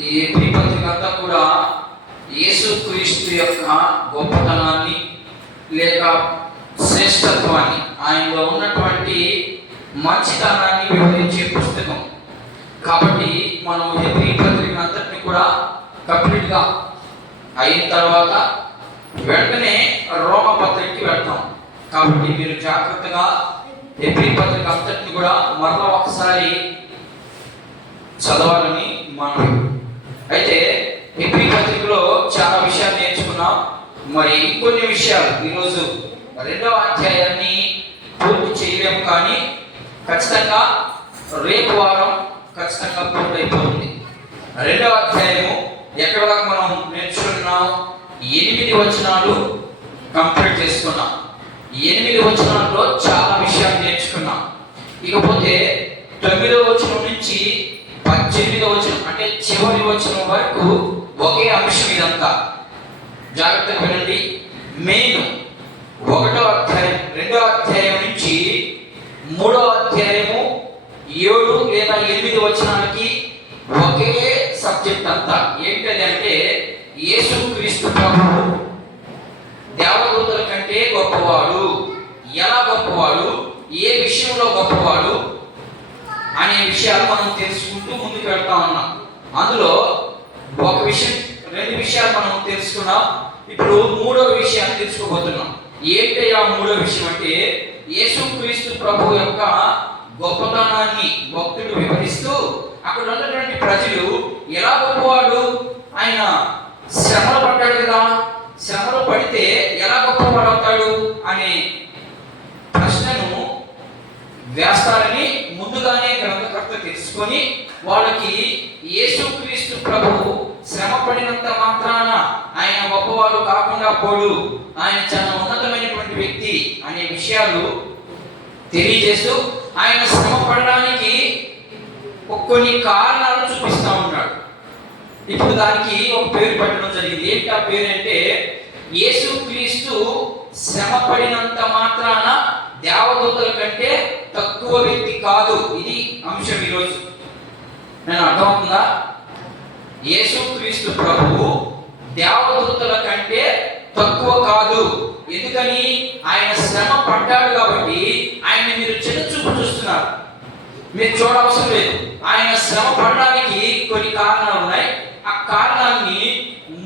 ఈ ఎబ్రీ పత్రిక అంతా కూడా యేసుక్రీస్తు యొక్క గొప్పతనాన్ని లేక శ్రేష్టత్వాన్ని, ఆయనలో ఉన్నటువంటి మంచితనాన్ని వివరించే పుస్తకం. కాబట్టి మనం ఎబ్రీ పత్రిక అంతటిని కూడా కంప్లీట్గా అయిన తర్వాత వెంటనే రోమ పత్రికకి వెళ్తాం. కాబట్టి మీరు జాగ్రత్తగా ఎబ్రీ పత్రిక అంతటిని కూడా మరలా ఒకసారి చదవాలని మనం. అయితే ఎబ్రీ పత్రికలో చాలా విషయాలు నేర్చుకున్నాం. మరి ఇంకొన్ని విషయాలు ఈరోజు 2వ అధ్యాయాన్ని పూర్తి చేయలేము, కానీ ఖచ్చితంగా రేపు వారం ఖచ్చితంగా పూర్తయిపోతుంది. 2వ అధ్యాయము ఎక్కడ దాకా మనం నేర్చుకున్నాం? 8 వచనాలు కంప్లీట్ చేసుకున్నాం. 8 వచనాల్లో చాలా విషయాలు నేర్చుకున్నాం. ఇకపోతే 9వ వచనం నుంచి 18వ వచనం అంటే చివరి వచనం వరకు ఒకే అంశం. ఇదంతా జాగ్రత్తగా వినండి. మెయిన్ 1వ అధ్యాయం 2వ అధ్యాయం నుంచి 3వ అధ్యాయము 7 లేదా 8 వచనాలకి ఒకే సబ్జెక్ట్ అంతా. ఏంటది అంటే యేసుక్రీస్తు ప్రభువు దేవదూతల కంటే గొప్పవాడు, ఎలా గొప్పవాడు, ఏ విషయంలో గొప్పవాడు అనే విషయాలు మనం తెలుసుకుంటూ ముందుకు వెళ్తా ఉన్నాం. అందులో ఒక విషయం, 2 విషయాలు మనం తెలుసుకున్నాం. ఇప్పుడు 3వ విషయాన్ని తెలుసుకోబోతున్నాం. ఏంటి ఆ 3వ విషయం అంటే యేసుక్రీస్తు ప్రభు యొక్క గొప్పతనాన్ని భక్తుడు వివరిస్తూ అక్కడ ఉన్నటువంటి ప్రజలు ఎలా గొప్పవాడు, ఆయన శ్రమలు పడ్డాడు కదా, శ్రమలు పడితే ఎలా గొప్పవాడు అవుతాడు అనే ప్రశ్నను వేస్తారని ముందుగానే గ్రంథకర్త తెలుసుకొని వాళ్ళకి యేసుక్రీస్తు ప్రభువు శ్రమ పడినంత మాత్రాన ఆయన గొప్పవాడు కాకుండా పోడు, ఆయన చాలా ఉన్నతమైనటువంటి వ్యక్తి అనే విషయాలు తెలియజేస్తూ ఆయన శ్రమ పడడానికి కొన్ని కారణాలు చూపిస్తూ ఉన్నాడు. ఇప్పుడు దానికి ఒక పేరు పెట్టడం జరిగింది. ఏంటి ఆ పేరు అంటే యేసుక్రీస్తు శ్రమ పడినంత మాత్రాన దేవదూతల కంటే తక్కువ వ్యక్తి కాదు. ఇది అంశం ఈరోజు. నేను అర్థమవుతుందా? యేసుక్రీస్తు ప్రభువు దేవదూతల కంటే తక్కువ కాదు. ఎందుకని? ఆయన శ్రమ పడ్డాడు కాబట్టి ఆయన మీరు చిన్న చూపు చూస్తున్నారు, మీరు చూడవసరం లేదు. ఆయన శ్రమ పడడానికి కొన్ని కారణాలు ఉన్నాయి. ఆ కారణాన్ని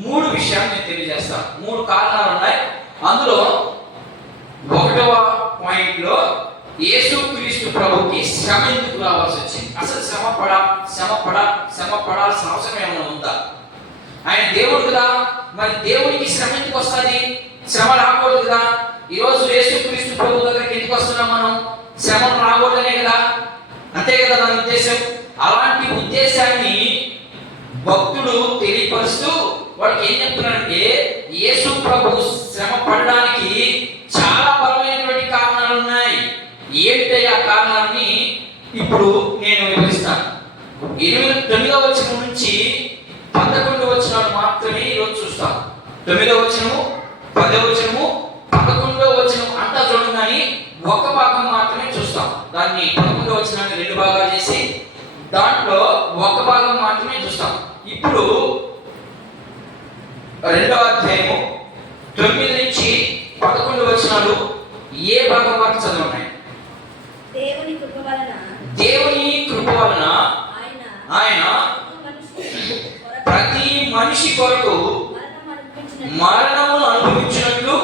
3 విషయాలు నేను తెలియజేస్తాను. 3 కారణాలు ఉన్నాయి. అందులో 1వ పాయింట్లో యేసుక్రీస్తు ప్రభుకి శ్రమ ఎందుకు రావాల్సి వచ్చింది? అసలు శ్రమ పడాల్సిన అవసరం ఏమైనా ఉందా? ఆయన దేవుడు కదా, మరి దేవుడికి శ్రమ ఎందుకు వస్తుంది? శ్రమ రాకూడదు కదా. ఈరోజు యేసుక్రీస్తు ప్రభు దగ్గరికి ఎందుకు వస్తున్నాం మనం? శ్రమ రాకూడదనే కదా, అంతే కదా దాని ఉద్దేశం. అలాంటి ఉద్దేశాన్ని భక్తుడు తెలియపరుస్తూ వాడికి ఏం చెప్తున్నాడంటే యేసు ప్రభు శ్రమ పడడానికి చాలా బలమైనటువంటి కారణాలు ఉన్నాయి. ఏంటి ఆ కారణాన్ని ఇప్పుడు నేను వివరిస్తాను. 9వ వచనం నుంచి 11వ వచనాలు మాత్రమే ఈరోజు చూస్తాం. 9వ వచనము, 10వ వచనము, 11వ వచనం అంతా చూడండి, ఒక భాగం మాత్రమే చూస్తాం. దాన్ని 11వ వచనాన్ని 2 భాగాలు చేసి దాంట్లో ఒక భాగం మాత్రమే చూస్తాం. ఇప్పుడు 2వ అధ్యాయము 9 నుంచి 11 వచనాలు ఏ భాగం వరకు చదవండి. దేవుని కృప వలన ఆయన ప్రతి మనిషి కొరకు మరణమును అనుభవించినట్లు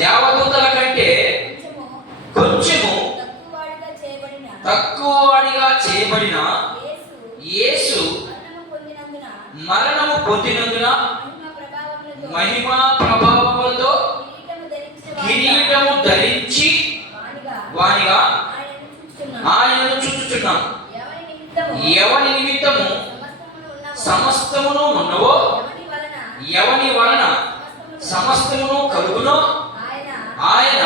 దేవదూతల కంటే కొంచెము తక్కువవాడిగా చేయబడిన యేసు మరణము పొందినందున మహిమా ప్రభావములతో కిరీటము ధరించి వానిగా ఆయనను చూచుచున్నాం. ఎవని నిమిత్తము సమస్తమును ఉన్నవో, ఎవని వలన సమస్తమును కలుగునో ఆయన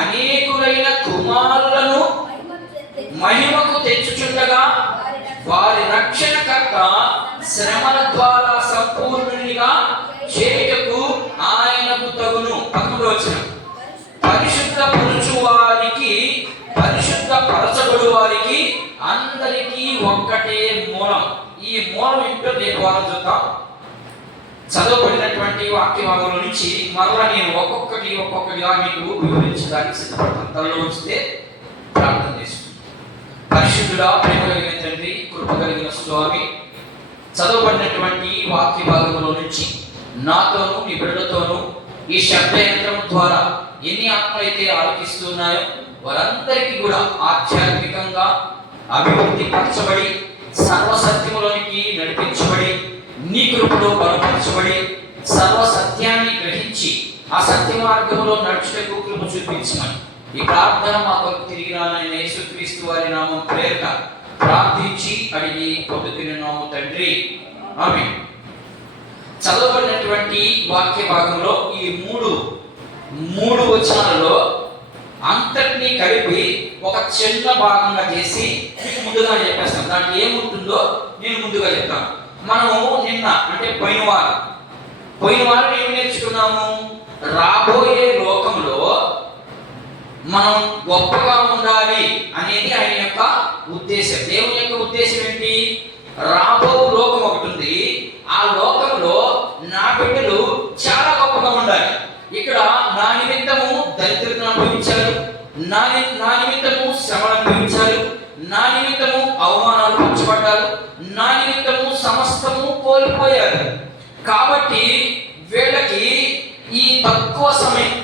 అనేకులైన కుమారులను మహిమకు తెచ్చుచుండగా వారి రక్షణకర్త శ్రమల ద్వారా సంపూర్ణునిగా చేయుటకు ఆయనకు తగును. 11వ వచనం. పరిశుద్ధ పరచబడు వారికి అందరికీ ఒక్కటే మూలం. ఈ మూలం ఏంటో రేపు వారం చూద్దాం. చదవబడినటువంటి వాక్య భాగంలో నుంచి మరలా నేను ఒక్కొక్కటిగా మీకు వివరించడానికి సిద్ధపడతాను. తనలో ఉంచితే ప్రార్థన చేసుకుంటాం. పరిశుద్ధుడా, ప్రేమ కలిగిన తండ్రి, కృప కలిగిన స్వామి, చదవబడినటువంటి వాక్య భాగంలో నుంచి నాతోనూ నీ బిడ్డలతోనూ ఈ శబ్ద యంత్రం ద్వారా ఎన్ని ఆత్మలైతే ఆలోచిస్తున్నాయో వారందరికీ కూడా ఆధ్యాత్మికంగా అభివృద్ధి పరచబడి సర్వసత్యములోనికి నడిపించబడి నీ కృపలో బలపరచబడి సర్వసత్యాన్ని గ్రహించి ఆ సత్య మార్గంలో నడుచుటకు కృప చూపించమని ఈ ప్రార్థన మాకు తిరిగి రానైన యేసుక్రీస్తు వారి నామం ప్రేరణ ప్రార్థించి అడిగి పొందుతున్నాము తండ్రి, ఆమేన్. చదవబడినటువంటి వాక్య భాగంలో ఈ మూడు వచనాలలో అంతటినీ కలిపి ఒక చిన్న భాగంగా చేసి ముందుగా చెప్పేస్తాను. దాంట్లో ఏముంటుందో నేను ముందుగా చెప్తాను. మనము నిన్న అంటే పోయిన వారం ఏమి నేర్చుకున్నాము? రాబోయే లోకంలో మనం గొప్పగా ఉండాలి అనేది ఆయన యొక్క ఉద్దేశం. దేవుని యొక్క ఉద్దేశం ఏంటి? రాబో లోకం ఒకటి ఉంది, ఆ లోకంలో నా బిడ్డలు చాలా గొప్పగా ఉండాలి. ఇక్కడ నా నిమిత్తము దరిద్రతను అనుభవించారు, నా నిమిత్తము శ్రమను అనుభవించారు, నా నిమిత్తము అవమానాలు పంచబడ్డారు, నా నిమిత్తము సమస్తము కోల్పోయారు. కాబట్టి వీళ్ళకి ఈ తక్కువ సమయం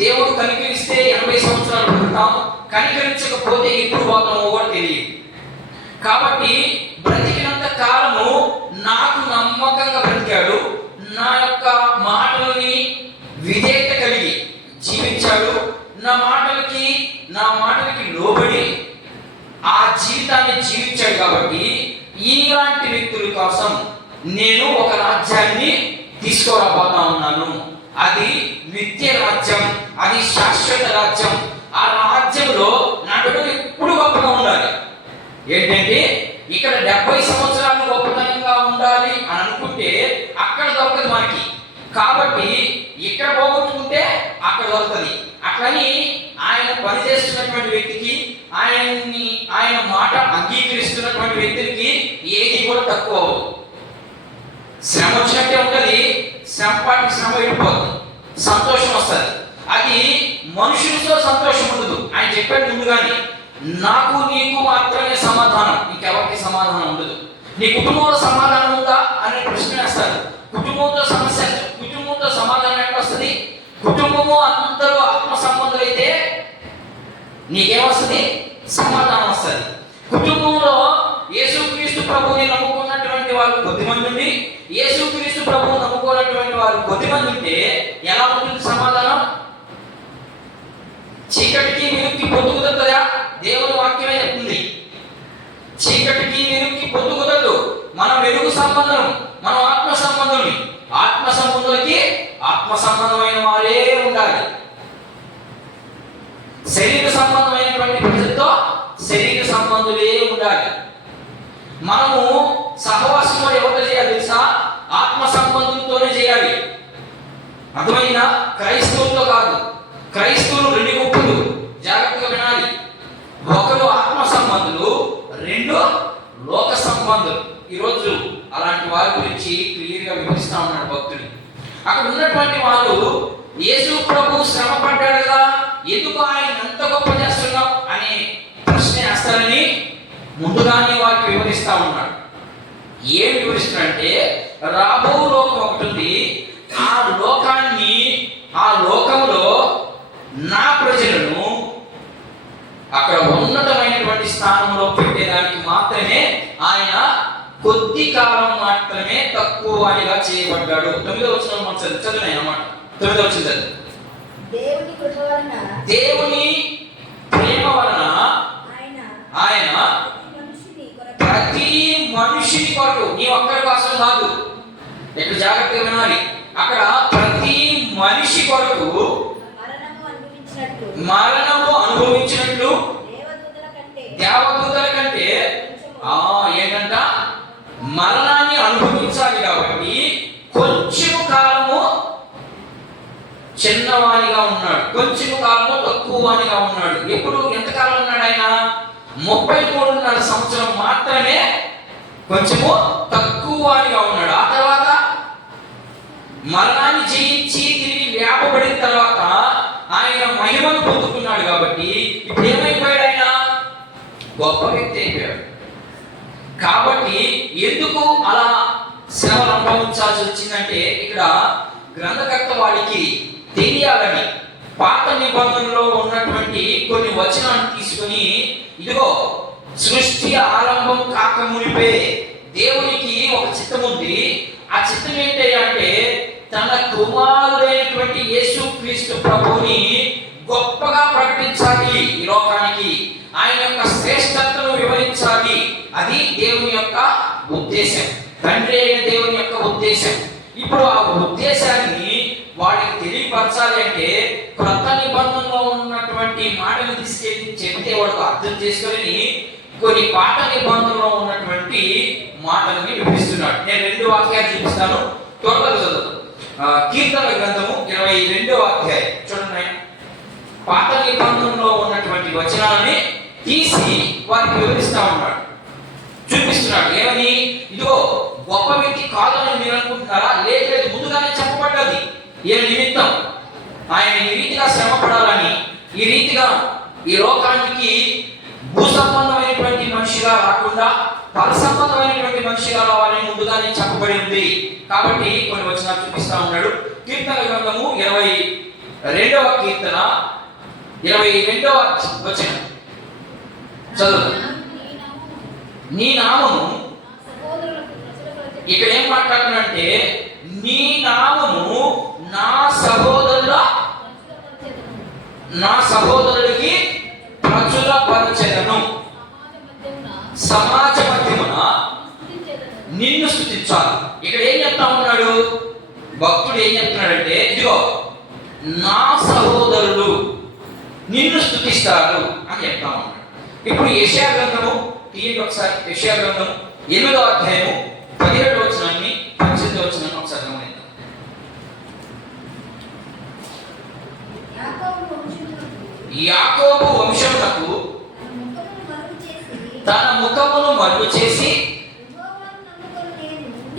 దేవుడు కనికరిస్తే 80 సంవత్సరాలు బ్రతుకుతాం, కనికరించకపోతే ఇప్పుడు పోతామో కూడా తెలియదు. కాబట్టి బ్రతికినంత కాలము నాకు నమ్మకంగా బ్రతికాడు, నా యొక్క మాటలని విధేయత కలిగి జీవించాడు, నా మాటలకి లోబడి ఆ జీవితాన్ని జీవించాడు. కాబట్టి ఇలాంటి వ్యక్తుల కోసం నేను ఒక రాజ్యాన్ని తీసుకురాబోతా ఉన్నాను. అది నిత్య రాజ్యం, అది శాశ్వత రాజ్యం. ఆ రాజ్యంలో నా బిడ్డలు ఎప్పుడు గొప్పగా ఉండాలి. ఏంటంటే ఇక్కడ 70 సంవత్సరాలు గొప్పతనంగా ఉండాలి అని అనుకుంటే అక్కడ దొరకదు మనకి. కాబట్టి ఇక్కడ పోగొట్టుకుంటే అక్కడ దొరుకుతుంది. అట్లని ఆయన పనిచేస్తున్నటువంటి వ్యక్తికి, ఆయన మాట అంగీకరిస్తున్నటువంటి వ్యక్తికి ఏది కూడా తక్కువ అవ్వదు. శ్రమ వచ్చినట్టే ఉంటుంది, శ్రమపాటికి శ్రమ వెళ్ళిపోతుంది, సంతోషం వస్తుంది. అది మనుషులతో సంతోషం ఉండదు. ఆయన చెప్పాడు ముందుగానే, నాకు నీకు మాత్రమే సమాధానం, ఇంకెవరికి సమాధానం ఉండదు. నీ కుటుంబంలో సమాధానం ఉందా అనే ప్రశ్న వేస్తారు. కుటుంబంతో సమస్య, కుటుంబంతో సమాధానం ఎట్లా వస్తుంది? కుటుంబము అందరూ ఆత్మ సంబంధులు అయితే నీకేమొస్తుంది? సమాధానం వస్తుంది. కుటుంబంలో యేసుక్రీస్తు ప్రభువుని నమ్ముకున్నటువంటి వాళ్ళు కొద్దిమంది ఉండి, యేసుక్రీస్తు ప్రభువు నమ్ముకున్నటువంటి వాళ్ళు కొద్దిమంది ఉంటే ఎలా ఉంటుంది సమాధానం? చీకటికి వెలుగుకి పొద్దు కుదరదా? దేవుని వాక్యమే చెప్తుంది. చీకటికి వెలుగుకి పొద్దు కుదరదు. మన వెలుగు సంబంధం, మనం ఆత్మ సంబంధం. ఆత్మ సంబంధులకి ఆత్మ సంబంధమైన వారే ఉండాలి. శరీర సంబంధమైనటువంటి ప్రజలతో శరీర సంబంధులే ఉండాలి. మనము సహవాసంలో ఎవరితో చేయాలి తెలుసా? ఆత్మ సంబంధులతోనే చేయాలి. అర్థమైనా? క్రైస్తవులతో కాదు. క్రైస్తవులు 2 గుంపులు, జాగ్రత్తగా వినాలి. ఒకరు ఆత్మ సంబంధులు, 2 లోక సంబంధులు. ఈరోజు అలాంటి వారి గురించి క్లియర్గా వివరిస్తా ఉన్నాడు భక్తుడు. అక్కడ ఉన్నటువంటి వాళ్ళు యేసు ప్రభు శ్రమ పడ్డాడు కదా, ఎందుకు ఆయన ఎంత గొప్ప చేస్తున్నావు అనే ప్రశ్న వేస్తారని ముందుగానే వారికి వివరిస్తా ఉన్నాడు. ఏం వివరిస్తున్నాడంటే, రాబో లోకం ఒకటి ఉంది, ఆ లోకంలో నా ప్రజలను అక్కడ ఉన్నతమైనటువంటి స్థానంలో పెట్టేదానికి మాత్రమే ఆయన కొద్ది కాలం మాత్రమే తక్కువ వాడిగా చేయబడ్డాడు. 9వ వచనం మనం చదివినాయి అన్నమాట. 9వ వచనం, దేవుని ప్రేమ వలన ఆయన ప్రతి మనిషిని కొరకు, నీ ఒక్కరి కోసం కాదు, ఇక్కడ జాగ్రత్తగా వినాలి. అక్కడ ప్రతి మనిషి కొరకు మరణము అనుభవించినట్లు దేవదూతల కంటే ఏంటంట మరణాన్ని అనుభవించాలి. కాబట్టి కొంచెం కాలము చిన్నవానిగా ఉన్నాడు, కొంచెం కాలము తక్కువ వానిగా ఉన్నాడు. ఎప్పుడు ఎంతకాలం ఉన్నాడు ఆయన? 33.5 సంవత్సరం మాత్రమే కొంచెము తక్కువ వాడిగా ఉన్నాడు. ఆ తర్వాత మరణాన్ని జయించి తిరిగి లేపబడిన తర్వాత ఆయన మహిమను పొందుకున్నాడు. కాబట్టి ఇప్పుడు ఏమైపోయాడు? ఆయన గొప్ప వ్యక్తి అయిపోయాడు. కాబట్టి ఎందుకు అలా శ్రమను అనుభవించాల్సి వచ్చిందంటే, ఇక్కడ గ్రంథకర్త వాడికి తెలియాలని పాత నిబంధనలో ఉన్నటువంటి కొన్ని వచనాలను తీసుకొని, ఇదిగో సృష్టి ఆరంభం కాక మునిపే దేవునికి ఒక చిత్తం ఉంది. ఆ చిత్తం ఏంటి అంటే, తన కుమారుడైనటువంటి యేసుక్రీస్తు ప్రభువుని గొప్పగా ప్రకటించాలి ఈ లోకానికి, ఆయన యొక్క శ్రేష్టతను వివరించాలి. అది దేవుని యొక్క ఉద్దేశం, తండ్రి అయిన దేవుని యొక్క ఉద్దేశం. ఇప్పుడు ఆ ఉద్దేశాన్ని వాడికి తెలియపరచాలి అంటే, క్రొత్త నిబంధనలో ఉన్నటువంటి మాటలు తీసుకెళ్ళి చెప్తే వాడికి అర్థం చేసుకొని కొన్ని పాత నిబంధనలో ఉన్నటువంటి మాటలని వివరిస్తున్నాడు. నేను 2 వాక్యాలు చూపిస్తాను, టోటల్ చదువు. కీర్తన గ్రంథము 22వ అధ్యాయం చూడండి. పాత నిబంధనలో ఉన్నటువంటి వచనాలని తీసి వారికి వివరిస్తా ఉన్నాడు, చూపిస్తున్నాడు. ఏమని? ఇదిగో గొప్ప వ్యక్తి కాదని మీరు అనుకుంటున్నారా? లేదు, ముందుగానే చెప్పబడ్డది. ఏ నిమిత్తం ఆయన ఈ రీతిగా శ్రమ పడాలని, ఈ రీతిగా ఈ లోకానికి భూ సంబంధమైనటువంటి మనిషిగా రాకుండా పర సంబంధమైనటువంటి మనిషిగా రావాలని ముందుగానే చెప్పబడి ఉంది. కాబట్టి కొన్ని వచనాలు చూపిస్తా ఉన్నాడు. కీర్తన గ్రంథము 22వ కీర్తన 22వ వచనం చదువు. నీ నామము, ఇక్కడ ఏం మాట్లాడుతున్నంటే, నీ నామము నా సహోదరుడికి ప్రచురపరచెదను, సమాజ మధ్యమున నిన్ను స్తుతించాలి. ఇక్కడ ఏం చెప్తా ఉన్నాడు భక్తుడు? ఏం చెప్తున్నాడంటే, ఇదిగో నా సహోదరుడు నిన్ను స్తుతిస్తారు అని చెప్తా ఉన్నాడు. ఇప్పుడు యెషయా గ్రంథము తీయండి ఒకసారి. యెషయా గ్రంథము 8వ అధ్యాయము 17వ వచనాన్ని 18వ వచనాన్ని ఒకసారి గమనిద్దాం. యాకోబు వంశమునకు తన ముఖమును మరుగు చేసి,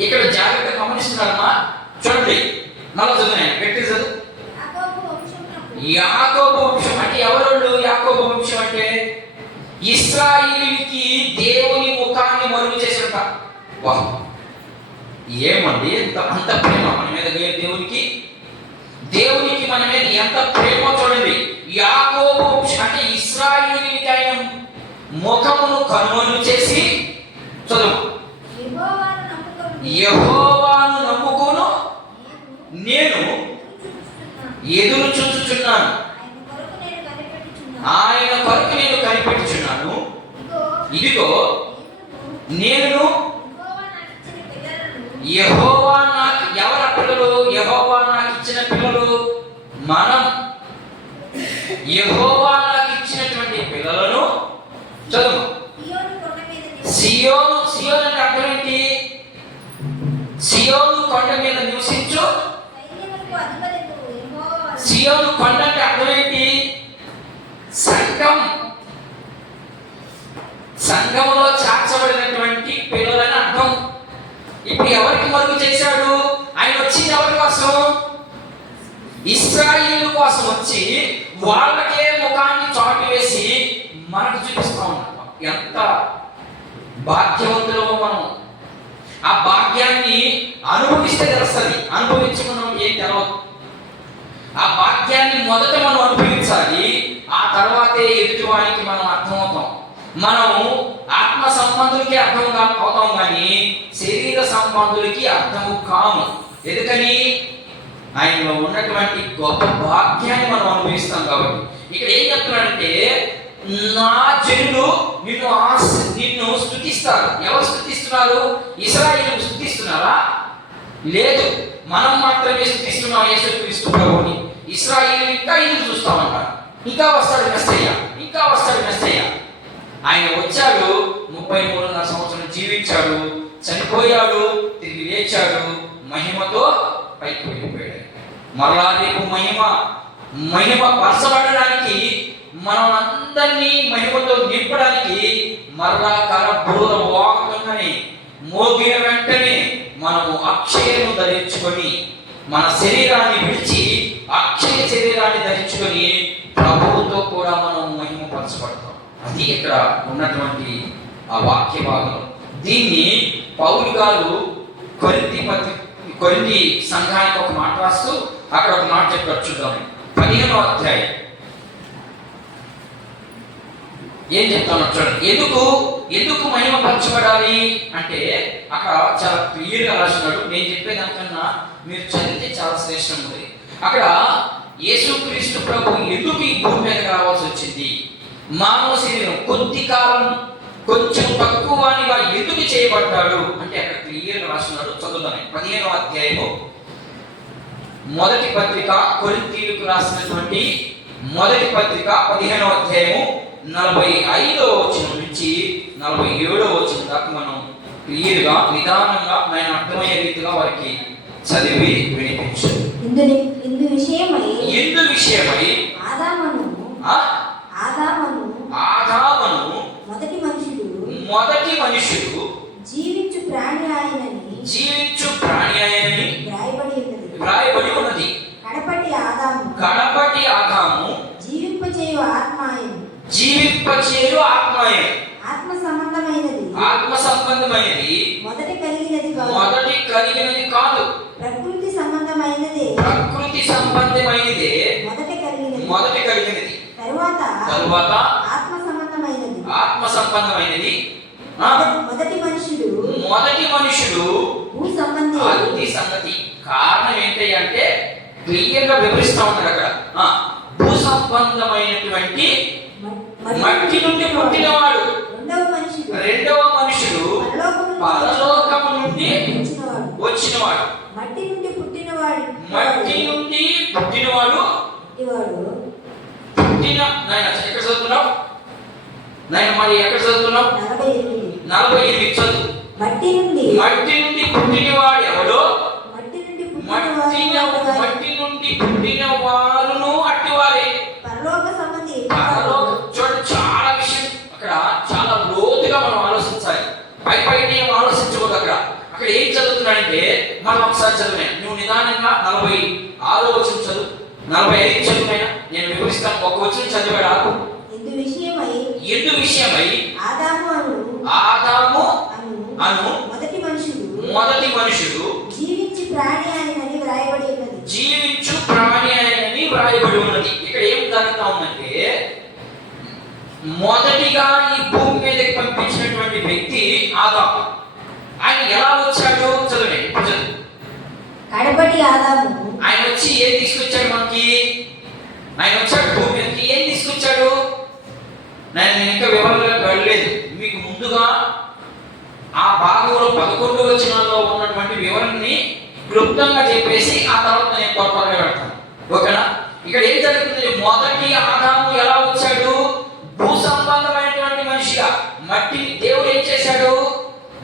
ఇక్కడ జాగ్రత్తగా గమనిస్తున్నారమ్మా, చూడండి. మళ్ళా చదువు, పెట్టి చదువు. యాకోబు వంశం అంటే ఎవరు? యాకోబు వంశం అంటే ఇశ్రాయేలుకి దేవుని ముఖాన్ని మరుగు చేసినట. వాహ్, ఏమండి అంత ప్రేమ మన మీద దేవునికి మన మీద ఎంత ప్రేమ చూడండి. యాకోబు వంశం అంటే ఇశ్రాయేలుకి ఆయన ముఖమును కనుమరుగు చేసి, చదువు. యెహోవాను నమ్ముకొను నేను ఎదురు చూచుచున్నాను, ఆయన కొరకు నేను కనిపెట్టుచున్నాను. ఇదిగో నేను యెహోవా నాకు, ఎవరి పిల్లలు? యెహోవా నాకు ఇచ్చిన పిల్లలు మనం. యెహోవా నాకు ఇచ్చినటువంటి పిల్లలను, చదువు. సియోను, సియోను అంటే అర్థం ఏంటి? సియోను కొండ మీద నివసించు. సియోను కొండ అంటే అర్థం ఏంటి? సంఘం, సంఘంలో చేర్చబడినటువంటి పిల్లలని అర్థం. ఇప్పుడు ఎవరికి మరుగు చేశాడు? ఆయన వచ్చింది ఎవరి కోసం? ఇశ్రాయేలు కోసం వచ్చి వాళ్ళకే ముఖాన్ని చాటు వేసి మనకు చూపిస్తా ఉన్నాం. ఎంత భాగ్యవంతులమో మనం. ఆ భాగ్యాన్ని అనుభవిస్తే తెలుస్తుంది, అనుభవించుకున్నాం ఏం తెలవదు. ఆ భాగ్యాన్ని మొదట మనం అనుభవించాలి, ఆ తర్వాతే ఎదుటివానికి మనం అర్థమవుతాం. మనం ఆత్మ సంబంధులకి అర్థం అవుతాం, కానీ శరీర సంబంధులకి అర్థము కాము. ఎందుకని? ఆయనలో ఉన్నటువంటి గొప్ప భాగ్యాన్ని మనం అనుభవిస్తాం. కాబట్టి ఇక్కడ ఏం చెప్తున్నాడంటే, నా జనులు నిన్ను స్తుతిస్తారు. ఎవరు స్తుతిస్తున్నారు? ఇశ్రాయేలు స్తుతిస్తున్నారా? లేదు, మనం మాత్రమే స్తుతిస్తున్నాం యేసుక్రీస్తు ప్రభువుని. ఇశ్రాయేలు ఇంకా ఎదురు చూస్తామంటారు. ఇంకా వస్తాడు మెస్సయ్య, ఇంకా వస్తాడు మెస్సయ్య. ఆయన వచ్చాడు, 33.5 సంవత్సరం జీవించాడు, చనిపోయాడు, తిరిగి లేచాడు, మహిమతో పైకి వెళ్ళిపోయాడు. మరలా రేపు మహిమ పరచబడడానికి మనం అందరినీ మహిమతో నింపడానికి మరలా కరబూర వాగుతుందని మోగిన వెంటనే మనము అక్షయను ధరించుకొని మన శరీరాన్ని విడిచి అక్షయ శరీరాన్ని ధరించుకొని ప్రభువుతో కూడా మనం మహిమపరచబడతాం. అది ఇక్కడ ఉన్నటువంటి ఆ వాక్య భాగం. దీన్ని పౌలు గారు కొరింథీ సంఘానికి ఒక మాట రాస్తూ అక్కడ ఒక మాట చెప్పారు. చూద్దాం 15వ అధ్యాయం ఏం చెప్తాను చూడండి. ఎందుకు మహిమపరచబడాలి అంటే అక్కడ చాలా క్లియర్గా రాసినాడు. నేను చెప్పేదానికన్నా మీరు చదివితే చాలా శ్రేష్టం ఉంది. అక్కడ యేసుక్రీస్తు ప్రభు ఎందుకు ఈ భూమి మీద రావాల్సి వచ్చింది, మానవ శరీరం కొద్ది కాలం కొంచెం తక్కువగా ఎందుకు చేయబడ్డాడు అంటే అక్కడ క్లియర్గా రాస్తున్నాడు. చదువుతాను 15వ అధ్యాయము మొదటి పత్రిక కొరింథీయులకు రాసినటువంటి మొదటి పత్రిక 15వ అధ్యాయము 45వ వచనం నుంచి 47వ వచనం దాకా మనం క్లియర్గా నిదానంగా నేను అర్థమయ్యే రీతిగా వారికి చదివి వినిపించు. ఇందు విషయమై ఆదామను మొదటి మనుషుడు జీవించు ప్రాణి ఆయనని వ్రాయబడి ఉన్నది. కడపటి ఆదాము జీవింపచేయు ఆత్మాయే ఆత్మ సంబంధమైనది మొదటి కలిగినది కాదు. ప్రకృతి సంబంధమైనదే మొదటి కలిగినది. తరువాత ఆత్మ సంబంధమైనది. మొదటి మనుషుడు అది సంగతి. కారణం ఏంటి అంటే క్లియర్గా వివరిస్తా ఉంటాడు అక్కడ. భూ సంబంధమైనటువంటి మట్టి నుండి పుట్టినవాడు రెండవ మనుషుడు పరలోకము నుండి వచ్చినవాడు. మట్టి నుండి పుట్టినవాడు ఎక్కడ చదువుతున్నావు నాయన? మరి ఎక్కడ చదువుతున్నావు? 48 చదువు. మట్టి నుండి పుట్టినవాడు ఎవడో మట్టి నుండి పుట్టిన వారును అట్టివారే. చూడండి, చాలా విషయం అక్కడ చాలా లోతుగా మనం ఆలోచించాలి. పైన ఏం ఆలోచించకూడదు. అక్కడ ఏం చదువుతున్నాడంటే మనం ఒకసారి చదివా, నువ్వు నిదానంగా 46వ వచనం చదువు, 45 చదువునైనా నేను వివరిస్తాను. ఒక వచనం చదివాడు ఆకు. ఎందు విషయమై ఆదాము అను మొదటి మనుషుడు జీవించు ప్రాణి ఆయనని వ్రాయబడి ఉన్నది. ఇక్కడ ఏం జరుగుతా ఉందంటే మొదటిగా ఈ భూమి మీదకి పంపించినటువంటి వ్యక్తి ఆదాము. ఆయన ఎలా వచ్చాడు చదువు. కడపటి ఆదాము ఆయన వచ్చి ఏం తీసుకొచ్చాడు మనకి? ఆయన వచ్చాడు భూమి మీదకి, ఏం తీసుకొచ్చాడు? నేను ఇంకా వివరాలకు వెళ్ళలేదు. మీకు ముందుగా ఆ భాగంలో 11వ వచనంలో ఉన్నటువంటి వివరణని క్లుప్తంగా చెప్పేసి ఆ తర్వాత నేను త్వరగా పెడతాను. ఓకేనా? ఇక్కడ ఏం జరుగుతుంది? మొదటి ఆదాము ఎలా వచ్చాడు? భూ సంబంధమైనటువంటి మనిషిగా. మట్టిని దేవుడు ఏం చేశాడు?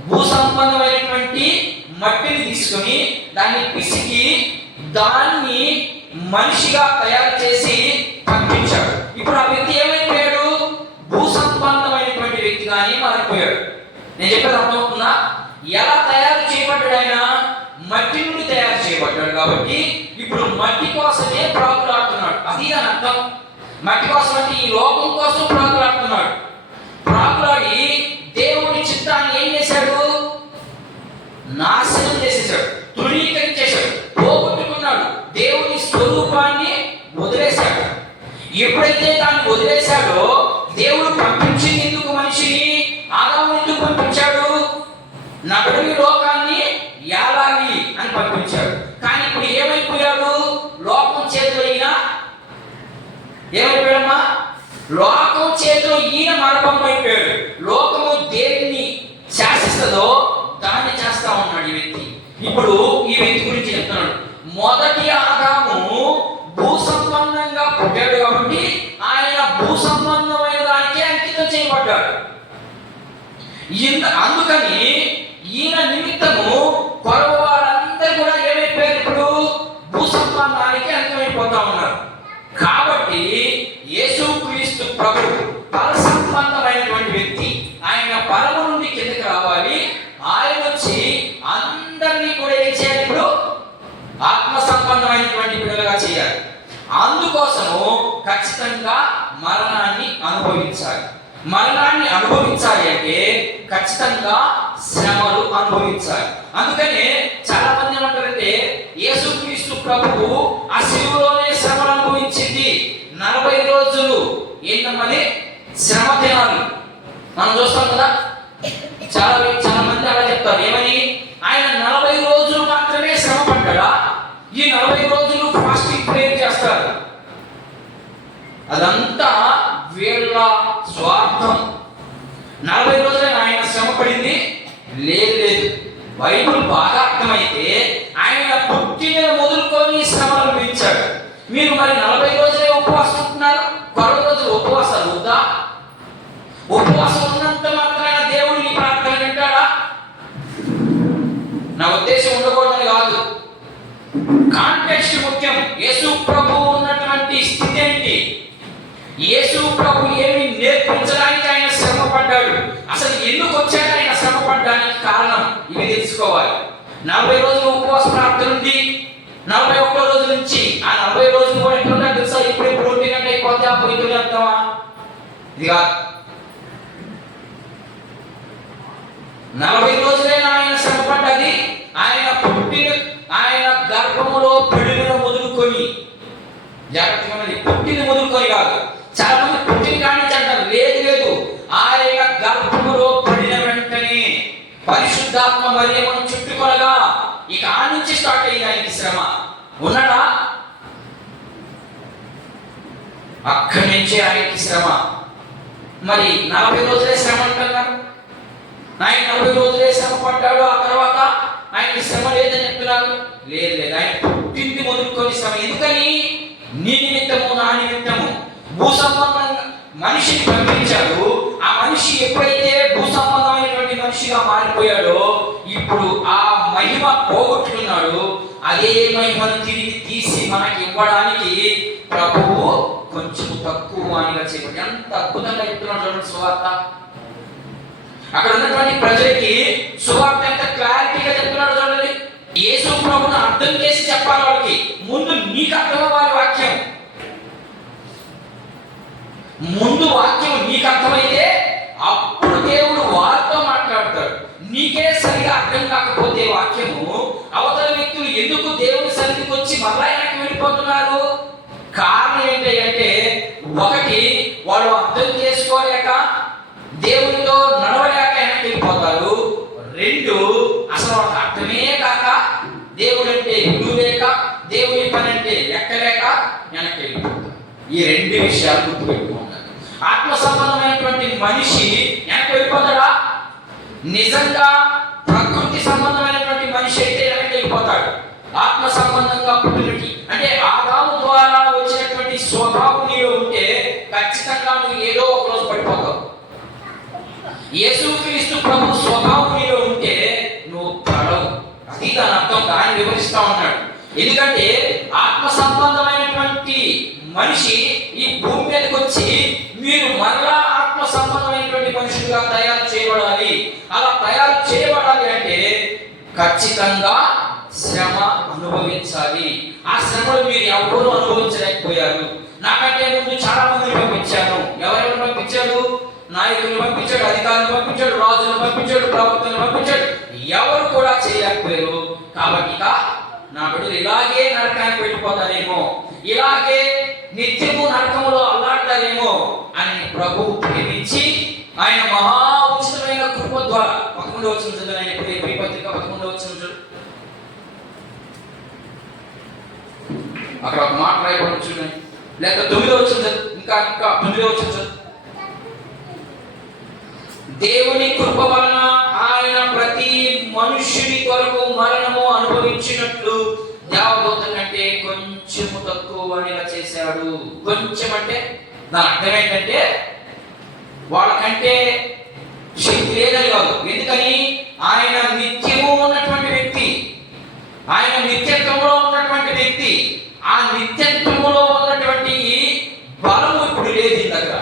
భూ సంబంధమైనటువంటి మట్టిని తీసుకుని దాన్ని పిసికి దాన్ని మనిషిగా తయారు చేసి పంపించాడు. ఇప్పుడు ఆ వ్యక్తి ఏమైపోయాడు? భూ సంబంధమైనటువంటి వ్యక్తిగానే మారిపోయాడు. నేను చెప్పేది అర్థమవుతుందా? ఎలా తయారు చేయబడ్డాడు? ఆయన మట్టి నుండి తయారు చేయబడ్డాడు. కాబట్టి ఇప్పుడు మట్టి కోసమే ప్రాకులాడుతున్నాడు. అది దాని అర్థం. మట్టి కోసం అంటే ఈ లోకం కోసం ప్రాకులాడుతున్నాడు. ప్రాకులాడి దేవుడి చిత్తాన్ని ఏం చేశాడు? నాశనం చేసేసాడు, తృణీకరించేశాడు, పోగొట్టుకున్నాడు. దేవుని స్వరూపాన్ని వదిలేశాడు. ఎప్పుడైతే దాన్ని వదిలేశాడో దేవుడు పంపించింది ఎందుకు? మనిషిని ఆదాము ఎందుకు పంపించాడు? నగడి లోకాన్ని యాలాలి అని పంపించాడు. కానీ ఇప్పుడు ఏమైపోయాడు? లోకం చేతిలో ఏమైపోయాడమ్మా? లోకం చేతిలో ఈయన మరపంపైపోయాడు. లోకము దేన్ని శాసిస్తుందో దాన్ని చేస్తా ఉన్నాడు ఈ వ్యక్తి. ఇప్పుడు ఈ వ్యక్తి గురించి చెప్తున్నాడు. మొదటి ఆదాము భూ సంబంధంగా పుట్టాడు కాబట్టి ఆయన భూ సంబంధమైన దానికే అంకితం చేయబడ్డాడు. అందుకని ఈయన నిమిత్తము కొరవ వారందరూ కూడా ఏమైపోయారు? ఇప్పుడు భూ సంబంధానికి అంకితమైపోతా ఉన్నారు. కాబట్టి యేసుక్రీస్తు ప్రభు బల సంబంధమైనటువంటి వ్యక్తి. ఆయన బలము నుండి కిందకి రావాలి. ఆయన వచ్చి అందరినీ కూడా ఏం చేయాలి? ఇప్పుడు ఆత్మ సంబంధమైనటువంటి బిడ్డలుగా చేయాలి. అందుకోసము ఖచ్చితంగా మరణాన్ని అనుభవించాలి. మరణాన్ని అనుభవించాలి అంటే ఖచ్చితంగా శ్రమలు అనుభవించాలి. అందుకనే చాలా మంది ఏమంటారంటే యేసుక్రీస్తు ప్రభువు ఆ శిలువలోనే శ్రమలు అనుభవించింది. 40 రోజులు ఏంటమ్మది శ్రమ దినాలు మనం చూస్తాం కదా. చాలా మంది అలా చెప్తారు. ఏమని? ఆయన 40 రోజులు మాత్రమే శ్రమ పడ్డాడా? ఈ 40 రోజులు ఫాస్టింగ్ ప్రేయర్ చేస్తారు. అదంతా వీళ్ళ స్వార్థం. 40 రోజులే ఆయన శ్రమ పడింది లేదు. బైబిల్ బాగా అర్థమైతే ఆయన పుట్టిన మొదలుకొని శ్రమలు అనుభవించాడు. మీరు మరి 40 రోజులే ఉపవాసం ఉంటున్నారు. 10 రోజులు ఉపవాసాలు వద్దా? ఉపవాసం ఉన్నంత మాత్రాన దేవుడు నీ ప్రార్థన వింటాడా? నా ఉద్దేశం ఉండకూడదని కాదు, కాంటెక్స్ట్ ముఖ్యం. యేసు ప్రభు ఉన్నటువంటి స్థితి ఏంటి? యేసు ప్రభు ఏమి నేర్పించడానికి ఆయన శ్రమ పడ్డాడు? అసలు ఎందుకు వచ్చాడు ఆయన శ్రమ పడ్డానికి కారణం? ఇవి తెలుసుకోవాలి. 40 రోజులు ఉపవాస ప్రార్థన ఉంది. 41వ రోజు నుంచి ఆ 40 రోజులు కూడా ఎట్లుంటా తెలుసా? ఇప్పుడు ప్రోటీన్ అంటే అయిపోతే ఆ పొయ్యి అంటావా? ఇది కాదు. 40 రోజులే ఆయన శ్రమ పడ్డది. ఆయన గర్భములో పెళ్ళిన మొదలుకొని, జాగ్రత్తగా పుట్టిన మొదలుకొని కాదు. చాలా మంది పుట్టిన కానీ అంటారు. లేదు, ఆయన గర్భములో పడిన వెంటనే పరిశుద్ధాత్మ మరియమ్మను చుట్టుకొనగా ఇక ఆ నుంచి స్టార్ట్ అయింది ఆయనకి శ్రమ. ఉన్నాడా? అక్కడి నుంచే ఆయనకి శ్రమ. మరి 40 రోజులే శ్రమ అంటున్నారు. ఆయన 40 రోజులే శ్రమ పడ్డాడు. ఆ తర్వాత ఆయనకి శ్రమ లేదని చెప్తున్నారు. లేదు, ఆయన పుట్టింది మొదలుకొని శ్రమ. ఎందుకని? నీ నిమిత్తము నా నిమిత్తము భూ సంబంధంగా మనిషిని పంపించాడు. ఆ మనిషి ఎప్పుడైతే భూ సంబంధమైనటువంటి మనిషిగా మారిపోయాడో ఇప్పుడు ఆ మహిమ పోగొట్టుకున్నాడు. అదే మహిమను తిరిగి తీసి మనకి ఇవ్వడానికి ప్రభువు కొంచెం తక్కువ వాణిగా చేపట్టి ఎంత అద్భుతంగా చెప్తున్నాడు చూడండి సువార్త. అక్కడ ఉన్నటువంటి ప్రజలకి సువార్త ఎంత క్లారిటీగా చెప్తున్నాడు చూడండి. యేసు ప్రభువును అర్థం చేసి చెప్పాలి వాళ్ళకి. ముందు నీకు అర్థం అవ్వాలి వాక్యం. ముందు వాక్యం నీకు అర్థమైతే అప్పుడు దేవుడు వారితో మాట్లాడతాడు. నీకే సరిగా అర్థం కాకపోతే వాక్యము, అవతల వ్యక్తులు ఎందుకు దేవుని సన్నిధికి వచ్చి మళ్ళా ఆయనకి వెళ్ళిపోతున్నారు? కారణం ఏంటంటే, ఒకటి వాళ్ళు అర్థం చేసుకోలేక దేవునితో నడవలేక వెనక్కి వెళ్ళిపోతారు. 2 అసలు వాళ్ళకి అర్థమే కాక దేవుడు అంటే విలువ లేక దేవుని పని అంటే లెక్కలేక వెనక్కి వెళ్ళిపోతారు. ఈ 2 విషయాలు గుర్తుపెట్టుకుంటారు. ఆత్మ సంబంధమైనటువంటి మనిషి వెనక్కి వెళ్ళిపోతాడా? నిజంగా ప్రకృతి సంబంధమైనటువంటి మనిషి అయితే వెనక్కి వెళ్ళిపోతాడు. ఆత్మ సంబంధంగా పుట్టినటువంటి అంటే ఆదాము ద్వారా వచ్చినటువంటి స్వభావం నీలో ఉంటే ఖచ్చితంగా నువ్వు ఏదో ఒక రోజు పడిపోతావు. యేసుక్రీస్తు ప్రభు స్వభావం నీలో ఉంటే నువ్వు పడవు. అది దాని అర్థం. దాన్ని వివరిస్తా ఉన్నాడు. ఎందుకంటే ఆత్మ సంబంధమైనటువంటి మనిషి ఈ భూమి మీదకి వచ్చి మీరు మరలా ఆత్మ సంబంధమైనటువంటి మనుషులుగా తయారు చేయబడాలి. అలా తయారు చేయబడాలి అంటే ఖచ్చితంగా శ్రమ అనుభవించాలి. ఆ శ్రమలు మీరు ఎవరు అనుభవించలేకపోయారు. నాకంటే ముందు చాలా మందిని పంపించాను. ఎవరెవరు పంపించాడు? నాయకులను పంపించాడు, అధికారులను పంపించాడు, రాజులను పంపించాడు, ప్రవక్తలను పంపించాడు. ఎవరు కూడా చేయలేకపోయారు. కాబట్టి నా బిడ్డలు ఇలాగే నరకానికి వెళ్ళిపోతారేమో, ఇలాగే నిత్యము నరకములో అల్లాడతారేమో అని ప్రభువు ప్రేమించి ఆయన మహా ఉచితమైన కృప ద్వారా 11వ వచనం ఆయన ఎబ్రీ పత్రిక 11వ వచనం అక్కడ ఒక మాట రాయబడి చూడండి. లేక 9వ వచనం ఇంకా 9వ వచనం. దేవుని కృప వలన ఆయన ప్రతి మనుష్యుని కొరకు మరణము అనుభవించినట్లు దేవదూత కంటే కొంచెము తక్కువ అనిగా చేశాడు. కొంచెం అంటే దాని అర్థం ఏంటంటే వాళ్ళకంటే శక్తి లేదని కాదు. ఎందుకని? ఆయన నిత్యము ఉన్నటువంటి వ్యక్తి, ఆయన నిత్యత్వంలో ఉన్నటువంటి వ్యక్తి. ఆ నిత్యత్వంలో ఉన్నటువంటి బలము ఇప్పుడు లేదు దగ్గర.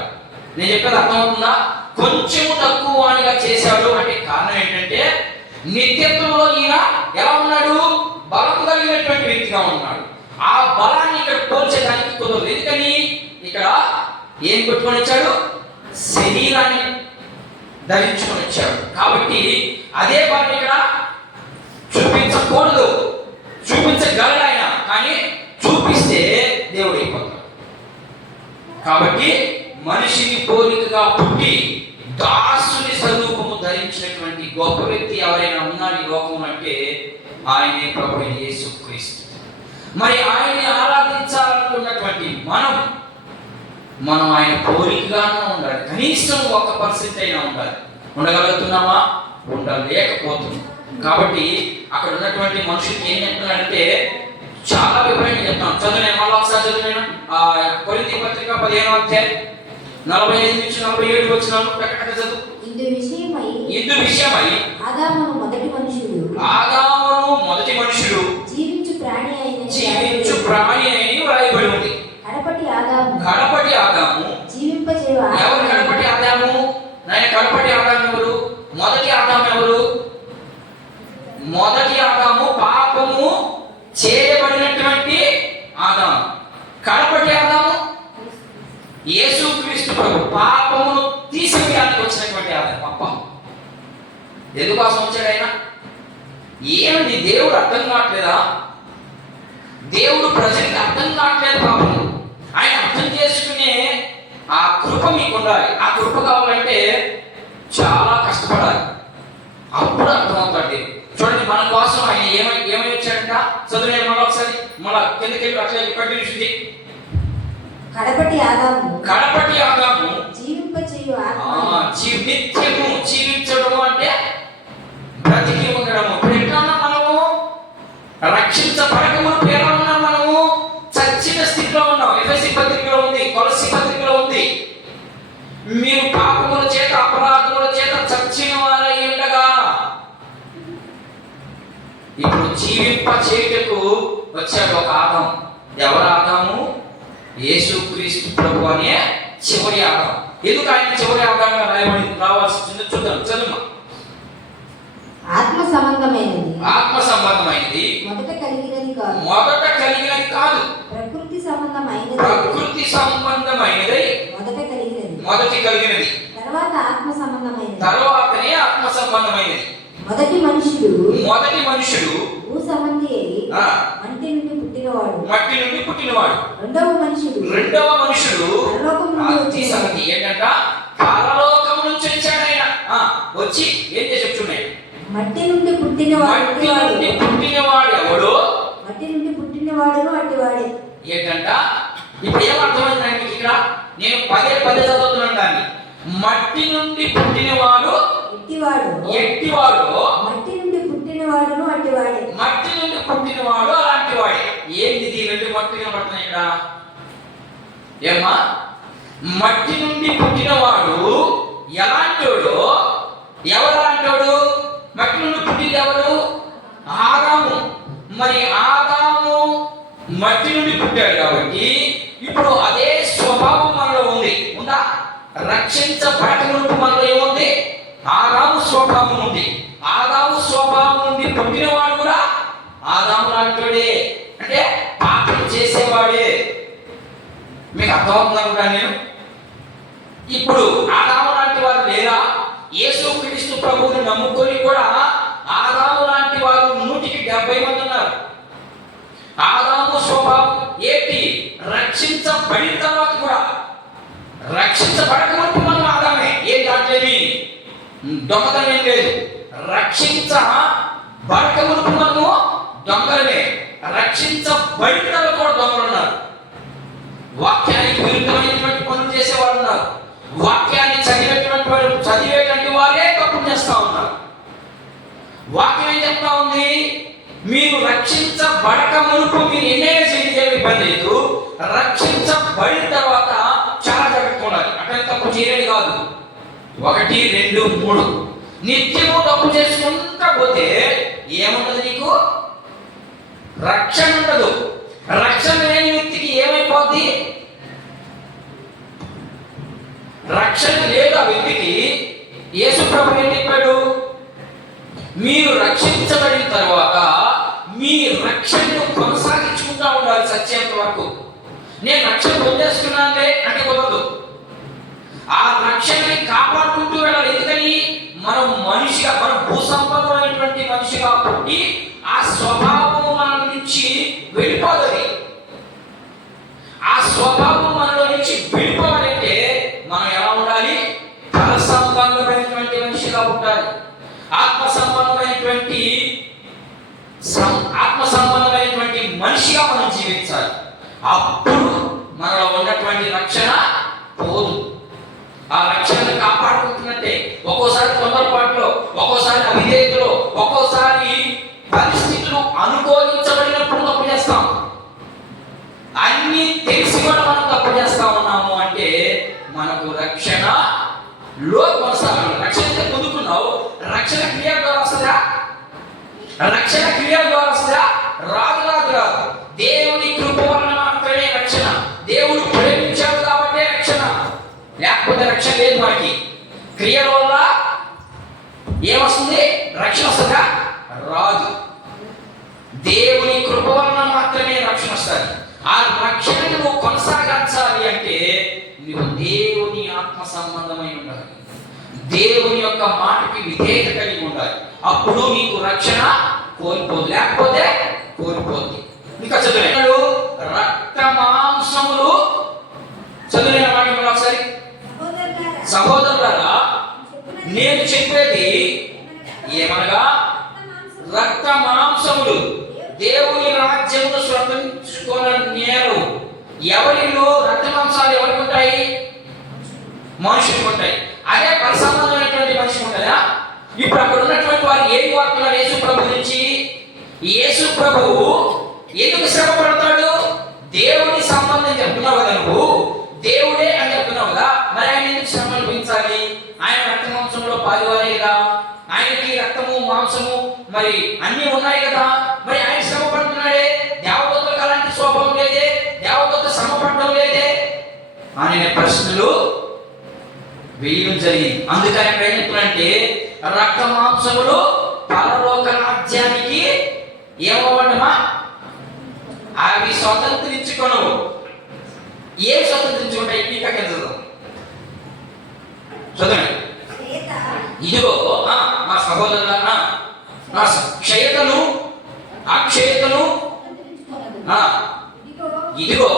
చెప్తున్నది అర్థమవుతుందా? కొంచెము తక్కువ వానిగా చేశాడు అంటే కారణం ఏంటంటే నిత్యత్వంలో ఈయన ఎలా ఉన్నాడు? బలం కలిగినటువంటి వ్యక్తిగా ఉన్నాడు. ఆ బలాన్ని ఇక్కడ పోల్చడానికి కుదరదు. ఎందుకని ఇక్కడ ఏం పెట్టుకొని వచ్చాడు? శరీరాన్ని ధరించుకొని వచ్చాడు. కాబట్టి అదే బలం ఇక్కడ చూపించకూడదు. చూపించగలడు ఆయన, కానీ చూపిస్తే దేవుడు అయిపోతాడు. కాబట్టి మనిషిని పోలికగా పుట్టి దాసుని స్వరూపము ధరించినటువంటి గొప్ప వ్యక్తి ఎవరైనా ఉన్నారు ఈ లోకంలో అంటే ఆయనే ప్రభువైన యేసుక్రీస్తు. మరి ఆయన్ని ఆరాధించాలనుకున్నటువంటి మనం ఆయన పోలికగానే ఉండాలి. కనీసం 1% అయినా ఉండాలి. ఉండగలుగుతున్నామా? ఉండలేకపోతున్నాం. కాబట్టి అక్కడ ఉన్నటువంటి మనుషులకి ఏం చెప్తున్నాడంటే చాలా వివరంగా చెప్తాను. చదువు మళ్ళీ ఒకసారి చదువు. కొరింథీ పత్రిక 15వ అధ్యాయం 45 నుంచి 47 వచనాలు ప్రకటన చదువు. ఇందు విషయమై ఆదామును మొదటి మనుషుడు జీవించు ప్రాణి అయిన వ్రాయబడి ఉంది. కడపటి ఆదాము జీవింపచేయు ఎవరు? కడపటి ఆదాము. కడపటి ఆదాము ఎవరు? మొదటి ఆదాము ఎవరు? మొదటి ఆదాము పాపము చేయబడినటువంటి ఆదాము. కడపటి ఆదాము యేసుక్రీస్తు ప్రభు పాపమును తీసివేయడానికి వచ్చినటువంటి ఆదాము. ఎందుకోసం వచ్చాడు ఆయన? ఏమిటి దేవుడు అర్థం కావట్లేదా? దేవుడు ప్రజలకు అర్థం కావట్లేదు పాపము. ఆయన అర్థం చేసుకునే ఆ కృప మీకు ఉండాలి. ఆ కృప కావాలంటే చాలా కష్టపడాలి. అప్పుడు అర్థమవుతాడు దేవుడు. చూడండి, మన కోసం ఆయన ఏమై వచ్చాడంట. చదువు మళ్ళీ ఒకసారి మళ్ళా కిందకెళ్ళి అట్లా కంటిన్యూషన్. కడపటి ఆదాము జీవింపచేయు నిత్యము జీవించడము అంటే బ్రతికి ఉండడము. ఇప్పుడు ఎట్లా ఉన్నాం మనము? రక్షించబడకమును ఎలా ఉన్నాం మనము? చచ్చిన స్థితిలో ఉన్నాం. ఎఫెసీ పత్రికలో ఉంది, కొలస్సీ పత్రికలో ఉంది. మీరు పాపముల చేత అపరాధముల చేత చచ్చిన వారై ఉండగా ఇప్పుడు జీవింప చేయుటకు వచ్చాడు ఒక ఆదాము. ఎవరు ఆదాము? యేసుక్రీస్తు ప్రభు అనే చివరి ఆదాము. ఎందుకు ఆయన చివరి ఆదాముగా రావాల్సి వచ్చిందో చూద్దాం. చదువు. ఆత్మ సంబంధమైనది మొదట కలిగినది కాదు. ప్రకృతి సంబంధమైనది మొదటి కలిగినది. తర్వాతనే ఆత్మ సంబంధమైనది. మొదటి మనుషుడు భూసంబంధి మట్టి నుండి పుట్టినవాడు. రెండవ మనుషుడు సంగతి ఏంటంట? పరలోకం నుంచి వచ్చాడు ఆయన. వచ్చి ఏం చేసి చెప్తున్నాయి? మట్టి నుండి పుట్టినవాడు ఎవడు? మట్టి నుండి పుట్టినవాడును అట్టివాడే. ఏంటంట? ఇప్పుడు ఏమర్థమైంది మీకు ఇక్కడ? నేను పదే చదువుతున్నాను దాన్ని. మట్టి నుండి పుట్టినవాడు ఎట్టివాడు. మట్టి నుండి పుట్టినవాడును అట్టివాడే. మట్టి నుండి పుట్టినవాడు అలాంటి వాడే. ఏంది ఈ రెండు మట్టిగా పడుతున్నాయి ఇక్కడ? ఏమ్మా? మట్టి నుండి పుట్టినవాడు ఎలాంటోడు? ఎవరంటాడు? మట్టి నుండి పుట్టింది ఎవరు? ఆదాము. మరి ఆదాము మట్టి నుండి పుట్టాడు కాబట్టి ఇప్పుడు అదే స్వభావం మనలో ఉందా? రక్షించబడకమునుపు మనలో ఏముంది? ఆదాము స్వభావం ఉంది. ఆదాము స్వభావం నుండి పుట్టినవాడు కూడా ఆదాము లాంటివాడే, అంటే పాపం చేసేవాడే. మీకు అర్థమవుతుందా? నేను ఇప్పుడు ఆదాము లాంటి వారు లేరా? యేసుక్రీస్తు ప్రభువుని నమ్ముకొని కూడా ఆదాము లాంటి వారు 170 మంది ఉన్నారు. ఆదాము స్వభావం ఏంటి? రక్షించబడిన తర్వాత కూడా, రక్షించబడకముందు మనం ఆదామే. ఏం దాంట్లేమి దొంగతనం ఏం లేదు. రక్షించబడకముందు మనము దొంగలమే. రక్షించబడిన తర్వాత కూడా దొంగలు ఉన్నారు. వాక్యానికి విరుద్ధమైనటువంటి పనులు చేసేవాళ్ళు ఉన్నారు. వాక్యాన్ని చదివేటువంటి వారే తప్పులు చేస్తా ఉన్నారు. వాక్యం ఏం చెప్తా ఉంది? మీరు రక్షించబడక మునుపు మీరు ఎన్నైనా చేయలేని పని లేదు. రక్షించబడిన తర్వాత చాలా జాగ్రత్తగా ఉండాలి. అక్కడ తప్పు చేయలేదు కాదు. 1, 2, 3 నిత్యము తప్పు చేసుకుంటా పోతే ఏముండదు? నీకు రక్షణ ఉండదు. రక్షణ లేని వ్యక్తికి ఏమైపోద్ది? రక్షణ లేదు ఆ వ్యక్తికి, యేసు ప్రభు ఏం చెప్పాడు? మీరు రక్షించబడిన తర్వాత మీ రక్షణను కొనసాగించుకుంటా ఉండాలి సత్యంత వరకు. నేను రక్షణ పొందేసుకున్నానులే అంటే కుదరదు. ఆ రక్షణని కాపాడుకుంటూ వెళ్ళాలి. ఎందుకని? మనం మనిషిగా, మనం భూసంబంధమైనటువంటి మనిషిగా పుట్టి ఆ స్వభావం మన నుంచి వెళ్ళిపోతుంది. ఆ స్వభావం మనలో నుంచి వెళ్ళిపోవాలంటే మనం ఎలా ఉండాలి? పర సంబంధమైనటువంటి మనిషిగా ఉండాలి. ఆత్మ సంబంధమైనటువంటి మనిషిగా మనం జీవించాలి. అప్పుడు మనలో ఉన్నటువంటి రక్షణ పోదు. ఆ రక్షణను కాపాడుకుంటున్నట్టే ఒక్కోసారి తొందరపాటులో, ఒక్కోసారి అవిధేయతలో, ఒక్కోసారి పరిస్థితులు అనుకూలించబడినప్పుడు తప్పు చేస్తాం. అన్ని తెలిసి కూడా మనం తప్పు చేస్తా ఉన్నాము అంటే మనకు రక్షణలో కొనసాగాలి. రక్షణ పొందుకున్నావు, రక్షణ క్రియ ద్వారా వస్తుందా? రక్షణ క్రియ ద్వారా వస్తుందా? రాదు. దేవుని కృప వలన మాత్రమే రక్షణ. దేవుడు ప్రేమించాడు కాబట్టే రక్షణ. లేకపోతే రక్షణ లేదు మనకి. క్రియల వల్ల ఏమొస్తుంది? రక్షణ వస్తుందా? రాదు. దేవుని కృప వలన మాత్రమే రక్షణ వస్తుంది. ఆ రక్షణను నువ్వు కొనసాగించాలి అంటే నువ్వు దేవుని ఆత్మ సంబంధమై ఉండాలి. దేవుని యొక్క మాటకి విధేయత కలిగి ఉండాలి. అప్పుడు నీకు రక్షణ కోల్పోదు, లేకపోతే కోల్పోద్ది. ఇంకా చదువు, రక్త మాంసములు. చదువు మాట ఒకసారి. సహోదరులారా, నేను చెప్పేది ఏమనగా రక్త మాంసములు దేవుని రాజ్యమును స్వతంత్రించుకోలేరు. ఎవరిలో రక్త మాంసాలు ఎవరికి ఉంటాయి? మనుషులకు ఉంటాయి. అదే పరిసంబంధమైనటువంటి మనిషికి ఉంటాయా? ఇప్పుడు అక్కడ ఉన్నటువంటి వారు ఏం కోరుతున్నారు యేసు ప్రభు నుంచి? యేసు ప్రభువు ఎందుకు శ్రమ పడతాడు? దేవుని సంబంధం చెప్తున్నావు కదా నువ్వు, దేవుడే అని చెప్తున్నావు కదా, మరి ఆయన ఎందుకు శ్రమ అనిపించాలి? ఆయన రక్త మాంసంలో పాలువారే కదా, ఆయనకి రక్తము మాంసము మరి అన్ని ఉన్నాయి కదా, మరి ఆయన శ్రమ పడుతున్నాడే. దేవదూతలకు అలాంటి స్వభావం లేదే, దేవదూత శ్రమ పడడం లేదే అనే ప్రశ్నలు వేయడం జరిగింది. అందుకని ఏం చెప్తున్నారంటే రక్త మాంసములు పరలోక రాజ్యానికి ఏమవ్వడమా? అవి స్వతంత్రించుకోను. ఏం స్వతంత్రించుకుంటాయి? ఇంకా చదువు. చదవండి. ఇదిగో మా సహోదరుల నా క్షయతను అక్షయతను ఇదిగో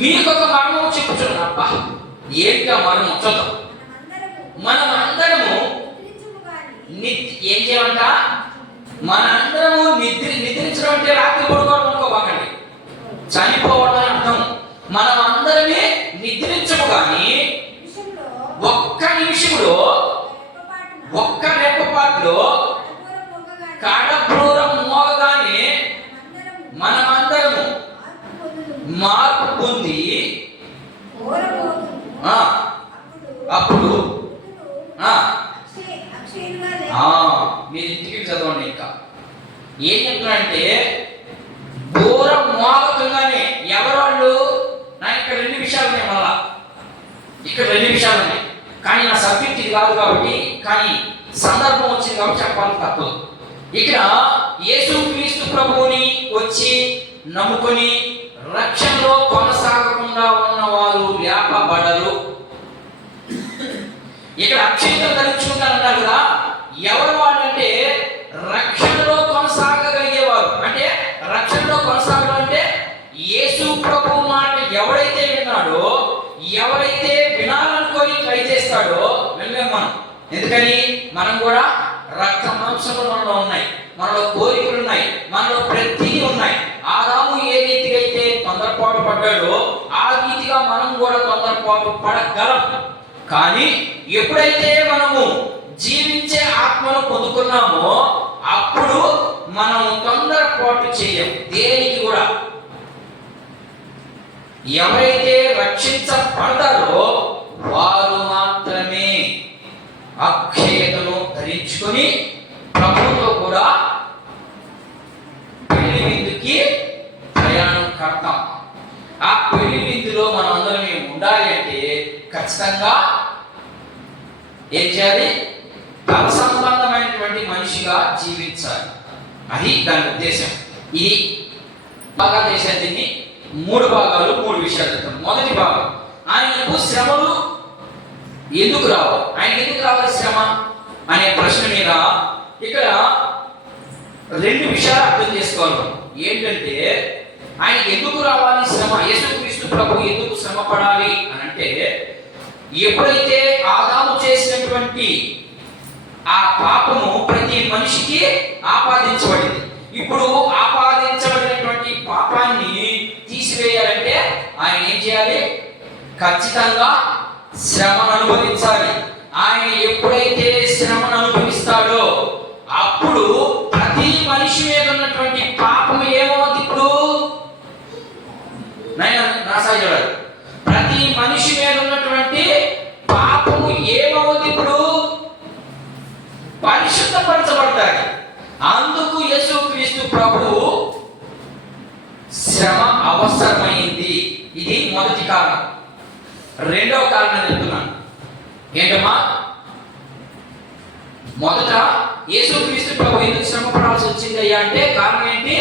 మీకొక మరణం చెప్పుచున్నా. అబ్బా ఏంటా మరణం? చూద్దాం. మనం అందరము ఏం చేయాలంట? మన అందరము నిద్రించడం అంటే రాత్రి పడుకోవడం అనుకోబాకండి, చనిపోవడం అని అర్థం. మనం అందరమే నిద్రించము కానీ ఒక్క నిమిషంలో, ఒక్క రెప్పపాటులో కడపూరం మోగగానే మనమందరము మార్పు పొంది అప్పుడు మీరు ఇంటికి చదవండి. ఇంకా ఏం చెప్తున్నాడంటే దూరం మోగుతుందని ఎవరు? నా ఇక్కడ రెండు విషయాలు ఉన్నాయి. మళ్ళా ఇక్కడ రెండు విషయాలు ఉన్నాయి, కానీ నా సబ్జెక్ట్ ఇది కాదు కాబట్టి, కానీ సందర్భం వచ్చింది కాబట్టి చెప్పాలి తప్పదు. ఇక్కడ యేసుక్రీస్తు ప్రభువుని వచ్చి నమ్ముకొని రక్షణలో కొనసాగకుండా ఉన్నవారు లేపబడరు. ఇక్కడ అక్షయతను ధరించుకుంటారన్నారు కదా, ఎవరు వాళ్ళంటే రక్షణలో కొనసాగగలిగేవారు. అంటే రక్షణలో కొనసాగడం అంటే యేసు ప్రభు మాట ఎవరైతే విన్నాడో, ఎవరైతే వినాలనుకొని ట్రై చేస్తాడో వెళ్ళాం మనం. ఎందుకని? మనం కూడా రక్త మాంసములు మనలో ఉన్నాయి, మనలో కోరికలు ఉన్నాయి, మనలో ప్రతిదీ ఉన్నాయి. ఆదాము ఏ రీతిగా అయితే తొందరపాటు పడ్డాడో ఆ రీతిగా మనం కూడా తొందరపాటు పడగలం. కానీ ఎప్పుడైతే మనము జీవించే ఆత్మను పొందుకున్నామో అప్పుడు మనం తొందరపాటు చేయం దేనికి కూడా. ఎవరైతే రక్షించబడతారో వారు మాత్రమే అక్షయతను ధరించుకొని ప్రభుతో కూడా పెళ్లి విందుకి ప్రయాణం కడతాం. ఆ పెళ్లి విందులో మనం అందరం ఉండాలి అంటే ఖచ్చితంగా ఏం చేయాలి? ఫల సంబంధమైనటువంటి మనిషిగా జీవించాలి. అది దాని ఉద్దేశం. ఇది బాగా చేసే దీన్ని 3 భాగాలు, 3 విషయాలు చెప్తాం. మొదటి భాగం, ఆయనకు శ్రమలు ఎందుకు రావాలి, ఆయనకు ఎందుకు రావాలి శ్రమ అనే ప్రశ్న మీద ఇక్కడ 2 విషయాలు అర్థం చేసుకోవాలి. ఏంటంటే ఆయనకి ఎందుకు రావాలి శ్రమ, యేసుక్రీస్తు ప్రభు ఎందుకు శ్రమ పడాలి అని అంటే, ఎప్పుడైతే ఆదాము చేసినటువంటి ఆ పాపము ప్రతి మనిషికి ఆపాదించబడింది, ఇప్పుడు ఆపాదించబడినటువంటి పాపాన్ని తీసివేయాలంటే ఆయన ఏం చేయాలి? ఖచ్చితంగా శ్రమను అనుభవించాలి. ఆయన ఎప్పుడైతే శ్రమను అనుభవిస్తాడో అప్పుడు ప్రతి మనిషి మీద ఉన్నటువంటి పాపము ఏమవుతుంది? ఇప్పుడు ప్రతి మనిషి మీద ఉన్నటువంటి పాపము ఏమవుతుంది? ఇప్పుడు పరిశుద్ధపరచబడతాయి. అందుకు యేసుక్రీస్తు ప్రభు శ్రమ అవసరమైంది. ఇది మొదటి కారణం. రెండవ కారణం చెప్తున్నాను. ఏంటమ్మా? మొదట యేసుక్రీస్తు ప్రభు ఎందుకు శ్రమ పడాల్సి వచ్చింది అయ్యా అంటే కారణం ఏంటి?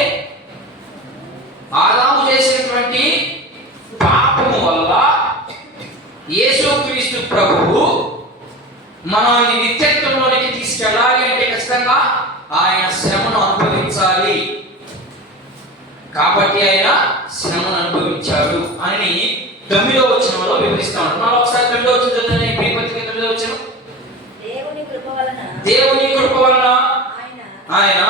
ఆదాము చేసినటువంటి పాపము వల్ల యేసుక్రీస్తు ప్రభువు మనల్ని నిత్యత్వంలోనికి తీసుకెళ్ళాలి అంటే ఖచ్చితంగా ఆయన శ్రమను అనుభవించాలి. కాబట్టి ఆయన శ్రమను అనుభవించాడు అని 9వ వచనంలో వివరిస్తాడు. మనం ఒకసారి 9వ వచనం చదివిన ఈ పత్రిక 9వ వచనం, దేవుని కృప వలన ఆయన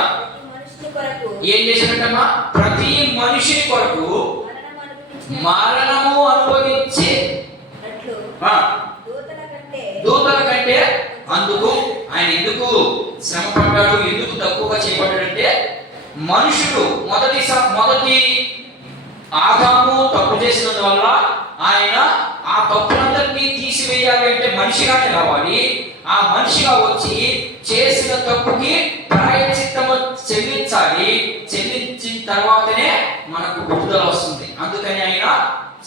ఏం చేసినట్టమ్మా? ప్రతి మనిషి కొరకు మరణము అనుభవించి దూతల కంటే అందుకు ఆయన ఎందుకు శ్రమ పడ్డాడు, ఎందుకు తక్కువగా చేయబడ్డాడంటే, మనుషుడు మొదటి ఆదాము తప్పు చేసినందువల్ల ఆయన ఆ తప్పులందరినీ తీసివేయాలి అంటే మనిషిగానే రావాలి. ఆ మనిషిగా వచ్చి చేసిన తప్పుకి ప్రాయశ్చిత్తము చెల్లించాలి. చెల్లించిన తర్వాతనే మనకు విడుదల వస్తుంది. అందుకని ఆయన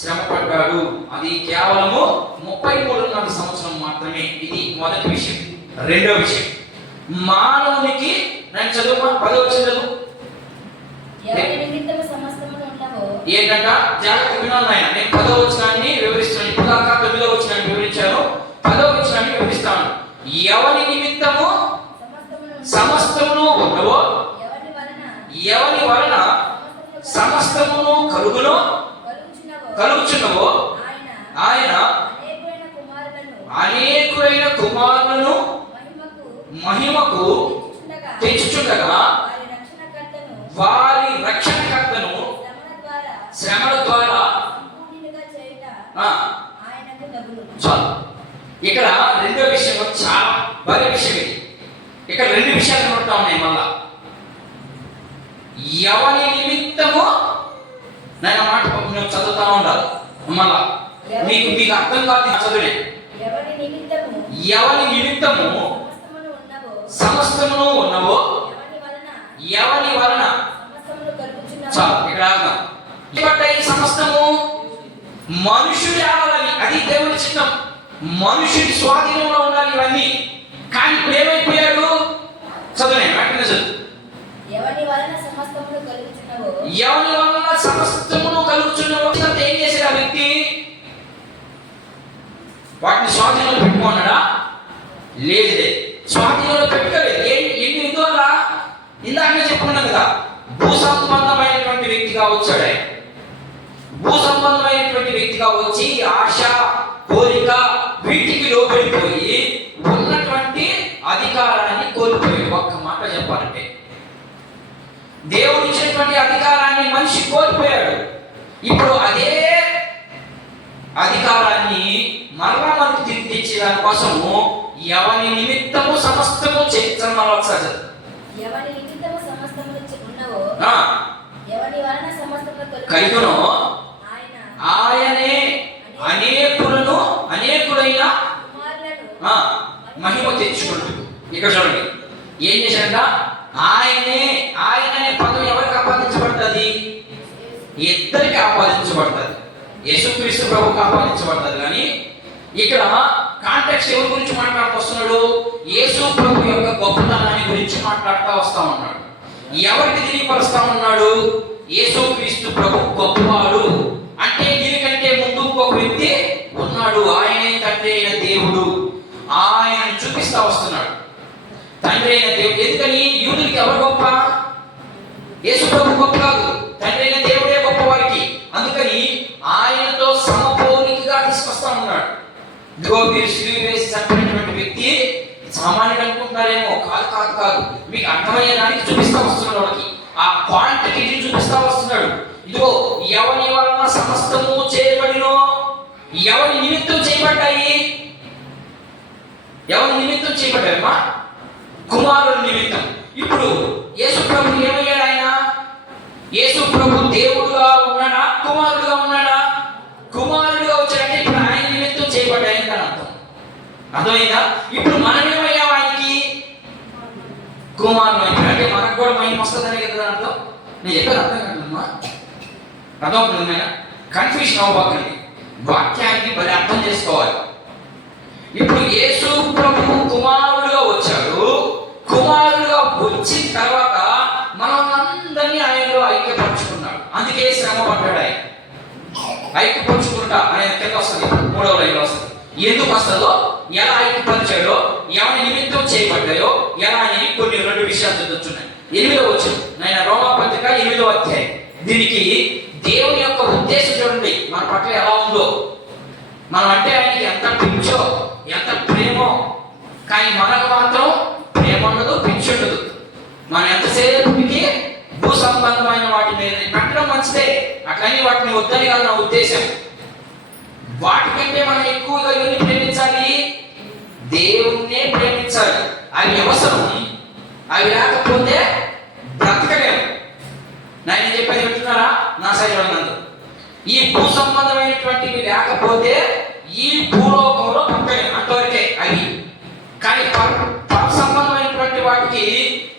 శ్రమ పడ్డాడు. అది కేవలము 33 సంవత్సరం మాత్రమే. ఇది మొదటి విషయం. రెండో విషయం, మానవునికి నేను చదువు 10వ చదువు ఏంటంట? జాగ్రత్త వినాలి నాయన. నేను 10వ వచనాన్ని వివరిస్తాను. ఇప్పుడు దాకా 9వ వచనాన్ని వివరించాను. 10వ వచనాన్ని వివరిస్తాను. ఎవరి నిమిత్తము సమస్తమును ఉన్నవో, ఎవరి వలన సమస్తమును కలుగుచున్నవో ఆయన అనేకులైన కుమారులను మహిమకు తెచ్చుచుండగా వారి రక్షణకర్తను శ్రమల ద్వారా చాలు. ఇక్కడ రెండో విషయం చాలా భారీ విషయం. ఇది ఇక్కడ 2 విషయాలు కనబడతా ఉన్నాయి. మళ్ళా ఎవరి నిమిత్తము నేను మాట నేను చదువుతా ఉండాలి. మళ్ళా మీకు అర్థం కాదు చదువునే. ఎవరి నిమిత్తము సమస్తమును ఉన్నవో, ఎవరి వలన చాలు. ఇక్కడ ఈ సమస్తము మనుషుడి ఆడాలని, అది దేవుడి చిత్తం. మనుషుడి స్వాధీనంలో ఉండాలి ఇవన్నీ. కానీ ఇప్పుడు ఏమైపోయాడు? చదువునే వెంటనే చదువు. ఎవరి వలన సమస్తమును కలుగుచున్నవో ఏం చేశాడు ఆ వ్యక్తి? వాటిని స్వాధీనంలో పెట్టుకున్నాడా? లేదే, స్వాధీనంలో పెట్టుకోలేదు. ఎన్ని విధుల ఇందాక చెప్పుకున్నాం కదా, భూ సంబంధమైనటువంటి వ్యక్తిగా వచ్చాడు. ఆయన భూ సంబంధమైనటువంటి వ్యక్తిగా వచ్చి ఆశ, కోరిక వీటికి లోబడిపోయి ఉన్నటువంటి అధికారాన్ని కోల్పోయాడు. ఒక్క మాట చెప్పాలంటే దేవుడు ఇచ్చినటువంటి అధికారాన్ని మనిషి కోల్పోయాడు. ఇప్పుడు అదే అధికారాన్ని మరలా మనకు తిరిగి తెచ్చే దానికోసము ఎవరి నిమిత్తము సమస్తము చేయించడం ఒకసారి కలుగునో ఆయనే అనేకులైన మహిమ తెచ్చుకుంటూ. ఇక్కడ చూడండి ఏం చేశాడ? ఆయననే పదం ఎవరికి ఆపాదించబడుతుంది? ఇద్దరికి ఆపాదించబడుతుంది. యేసుక్రీస్తు ప్రభువుకి ఆపాదించబడుతుంది. కానీ ఇక్కడ కాంటెక్స్ట్ ఎవరి గురించి మాట్లాడుతూ వస్తున్నాడు? యేసు ప్రభు యొక్క గొప్పతనాన్ని గురించి మాట్లాడుతూ వస్తా ఉన్నాడు. ఎవరికి తెలియపరుస్తా ఉన్నాడు? యేసు క్రీస్తు ప్రభు గొప్పవాడు అంటే దీనికంటే ముందు ఇంకొక వ్యక్తి ఉన్నాడు, ఆయనే తండ్రి అయిన దేవుడు. ఆయనను చూపిస్తా వస్తున్నాడు, తండ్రి అయిన దేవుడు. ఎందుకని? యూదులకి ఎవరు గొప్ప? యేసు ప్రభు గొప్ప కాదు, తండ్రి అయిన దేవుడే గొప్ప వారికి. అందుకని ఆయనతో సమపోలికగా తీసుకొస్తా ఉన్నాడు. ఇదిగో మీరు సిలువ వేసి చంపినటువంటి వ్యక్తి సామాన్యుడు అనుకుంటున్నారేమో, కాదు కాదు కాదు, మీకు అర్థమయ్యేదానికి చూపిస్తా వస్తున్నాడు. వాళ్ళకి ఆ క్వాంటిటీని చూపిస్తా వస్తున్నాడు. ఇదిగో ఎవరి వలన సమస్తము చేయబడినో, ఎవరి నిమిత్తం చేయబడ్డాయి? ఎవరి నిమిత్తం చేయబడ్డాయమ్మా? కుమారుని నిమిత్తం. ఇప్పుడు యేసు ప్రభు ఏమయ్యాడు? ఆయన యేసు ప్రభు దేవుడుగా ఉన్నాడా, కుమారుడుగా ఉన్నాడా? కుమారుడుగా వచ్చాడంటే ఇప్పుడు ఆయన నిమిత్తం చేయబడ్డాయని దాని అర్థం. అర్థమైందా? ఇప్పుడు మనం ఏమయ్యాం? ఆయనకి కుమారుడు అంటే మనకు కూడా మహిమ వస్తుందనే కదా అర్థం. నేను చెప్పాను అర్థం కాదమ్మా, అర్థమవుతుంది. కన్ఫ్యూషన్ అవ్వకండి, వాక్యాన్ని మరి అర్థం చేసుకోవాలి. ఇప్పుడు యేసు ప్రభు కుమారుడుగా వచ్చాడు. కుమారుడుగా వచ్చిన తర్వాత మనం అందరినీ ఆయనలో ఐక్యపరుచుకున్నాడు. అందుకే శ్రమ పడ్డాడు ఆయన. ఐక్యపరుచుకుంటా ఆయన కింద వస్తుంది, 3వ లైన్లో వస్తుంది. ఎందుకు వస్తుందో, ఎలా ఐక్యపరిచాడో, ఎవరి నిమిత్తం చేయబడ్డాయో, ఎలా అని కొన్ని 2 విషయాలు చదువుతున్నాయి. 8వ వచనం, నేను రోమాపత్రిక 8వ అధ్యాయం. దీనికి దేవుని యొక్క ఉద్దేశం చూడండి, మన పట్ల ఎలా ఉందో. మనం అంటే ఆయనకి ఎంత పిచ్చో, ఎంత ప్రేమో, కానీ మనకు మాత్రం ప్రేమ ఉండదు, పిచ్చి ఉండదు. మనం ఎంతసేపుకి భూ సంబంధమైన వాటి మీద పెట్టడం మంచిదే, అట్లని వాటిని వద్దని కాదు నా ఉద్దేశం. వాటికంటే మనం ఎక్కువగా ఎవరిని ప్రేమించాలి? దేవుణ్ణే ప్రేమించాలి. అవి అవసరం, అవి లేకపోతే బ్రతకలేము. నేను చెప్పేది వింటున్నారా? నా శరీరం ఈ భూ సంబంధమైనటువంటివి లేకపోతే ఈ భూలోకంలో బ్రతకలేము, అంతవరకే అవి. కానీ పర సంబంధమైనటువంటి వాటికి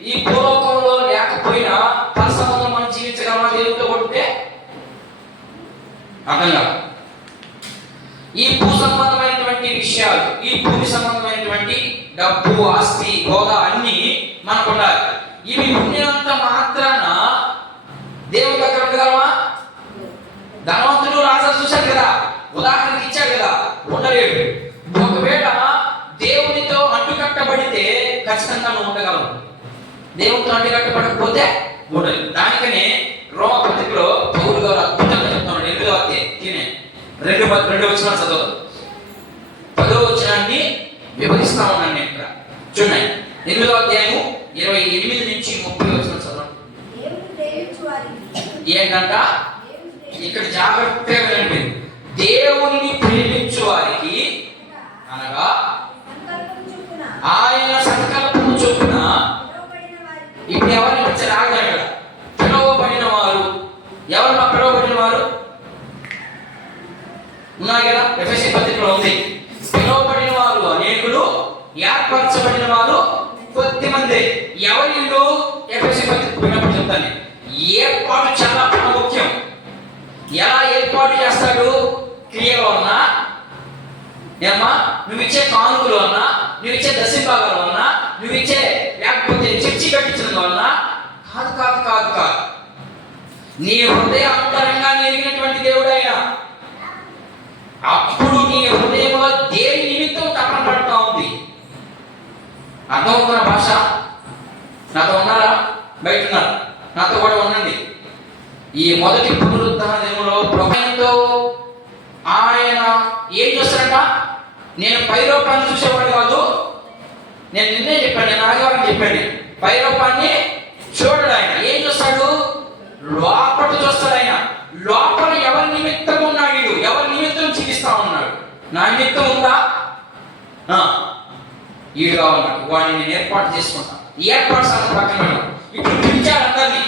ఈ భూలోకంలో లేకపోయినా పర సంబంధం మనం జీవించగలమా? దేవుడితో కొడితే అర్థం కాదు. ఈ భూ సంబంధమైనటువంటి విషయాలు, ఈ భూమి సంబంధమైనటువంటి డబ్బు, ఆస్తి, హోదా అన్ని మనకు ఉండాలి. ఇవి ఉన్నంత మాత్రాన దేవుడి దగ్గర ఉండగలమా? ధనవంతుడు రాజా చూశాడు కదా, ఉదాహరణకి ఇచ్చాడు కదా, ఉండలేడు. ఒకవేళ దేవునితో అంటుకట్టబడితే ఖచ్చితంగా నువ్వు ఉండగలవు, దేవునితో అంటుకట్టబడకపోతే ఉండలేదు. దానికనే రోమపత్రికలో పౌలు గారు అద్భుతంగా చెప్తున్నాడు. 8వ అధ్యాయం 2 వచనాలు చదవదు, 10వ వచనాన్ని వివరిస్తా ఉన్నాను నేను ఇక్కడ. చూడండి, 8వ అధ్యాయము 28 నుంచి 30 వచనాలు చదవండి. ఏంటంట? ఇక్కడ జాగ్రత్తగా వినండి. దేవుని ప్రేమించు వారికి అనగా ఆయన సంకల్పము చొప్పున. ఇప్పుడు ఎవరిని వచ్చారు? ఆగలేక పిలువబడిన వారు. ఎవరు మా పిలువబడిన వారు? ఉన్నారు కదా, ఎఫెసీ పత్రికలో ఉంది. పిలువబడిన వారు అనేకులు, ఏర్పరచబడిన వారు కొద్దిమంది. ఎవరిలో? ఎఫెసీ పత్రిక విన్నప్పుడు చెప్తాను. ఏర్పాటు చాలా ప్రాముఖ్యం. ఎలా ఏర్పాటు చేస్తాడు? క్రియలో ఉన్నా, ఏమా నువ్వు ఇచ్చే కానుకలు అన్నా, నువ్వు ఇచ్చే దశభాగాలు అన్నా, నువ్వు ఇచ్చే లేకపోతే చర్చి కట్టించడం వలన కాదు కాదు కాదు కాదు. నీ హృదయ అంతరంగా ఎరిగినటువంటి దేవుడు ఆయన. అప్పుడు నీ హృదయంలో దేని నిమిత్తం తపన పడుతూ ఉంది. అర్థమవుతున్న భాష? నాతో ఉన్నారా? బయట ఉన్నారు, నాతో కూడా ఉండండి. ఈ మొదటి పునరుద్ధరణ దినంలో ప్రభుత్వంతో ఆయన ఏం చేస్తారంట? నేను పైరూపాన్ని చూసేవాడు కాదు. నేను నిన్నే చెప్పాను, నేను ఆదివారం చెప్పాను, పైరూపాన్ని చూడడు ఆయన. ఏం చూస్తాడు? లోపల చూస్తాడు ఆయన. లోపల ఎవరి నిమిత్తం ఉన్నాడు? ఎవరి నిమిత్తం జీవిస్తా ఉన్నాడు? నా నిమిత్తం ఉందా? ఈడుగా ఉన్నాడు, వాడిని నేను ఏర్పాటు చేసుకుంటాను. ఏర్పాటు సాధన పక్కన ఇప్పుడు పిలిచాడు అందరినీ.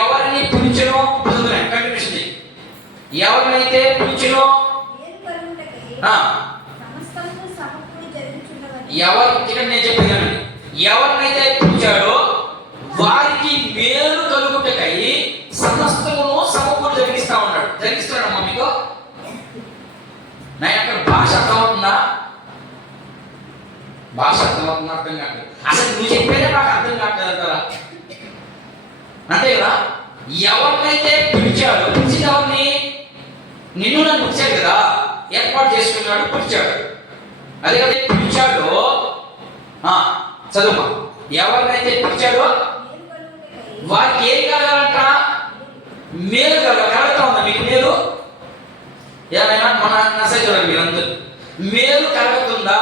ఎవరిని పిలిచినో కంటిన్యూషన్, ఎవరినైతే పిలిచినో ఎవరు ఇక్కడ నేను చెప్పాను, ఎవరినైతే పిలిచాడో వారికి మేలు కలుగుటకై సమస్తమును సమకూరు జరిగిస్తా ఉన్నాడు. జరిగిస్తున్నాడమ్మా మీకు? నేను అక్కడ భాష అర్థమవుతుందా? భాష అర్థమవుతుంది, అర్థం కాదు. అసలు నువ్వు చెప్పేదే నాకు అర్థం కావట్లేదు అంటారా? అంతే కదా. ఎవరినైతే పిలిచాడు, పిలిచిన ఎవరిని? నిన్ను నన్ను పిలిచాడు కదా, ఏర్పాటు చేసుకున్నాడు, పిలిచాడు. అదే కదా పిలిచాడు. చదువు. ఎవరినైతే పిలిచాడో వారికి ఏం కలగాలంట? మేలు కలుగుతా ఉందా మీకు? మేలు ఏమైనా మన మెసేజ్ చూడండి మీరందరూ. మేలు కలుగుతుందా?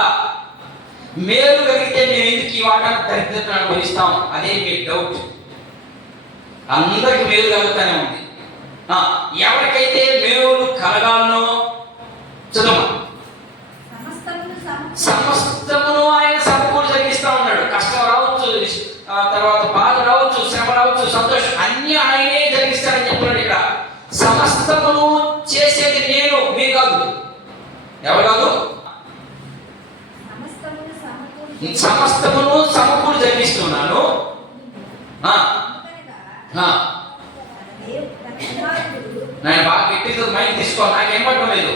మేలు కలిగితే మేము ఎందుకు ఈ వాటాన్ని దరిద్రతను అనుభవిస్తాం? అదే మీ డౌట్. అందరికి మేలు కలుగుతానే ఉంది. ఎవరికైతే మేలు కలగాలనో చదువు. సమస్తమును ఆయన సమకూడి జరిగిస్తా ఉన్నాడు. కష్టం రావచ్చు, తర్వాత బాధ రావచ్చు, శ్రమ రావచ్చు, సంతోషం అన్ని ఆయనే జరిగిస్తాడని చెప్తున్నాడు ఇక్కడ. సమస్తమును చేసేది నేను, మీరు కాదు. ఎవరు కాదు? సమస్తమును సమకూడి జరిగిస్తున్నాను. నేను బాగా గట్టిగా మైక్ తీసుకో, నాకేం పట్టడం లేదు.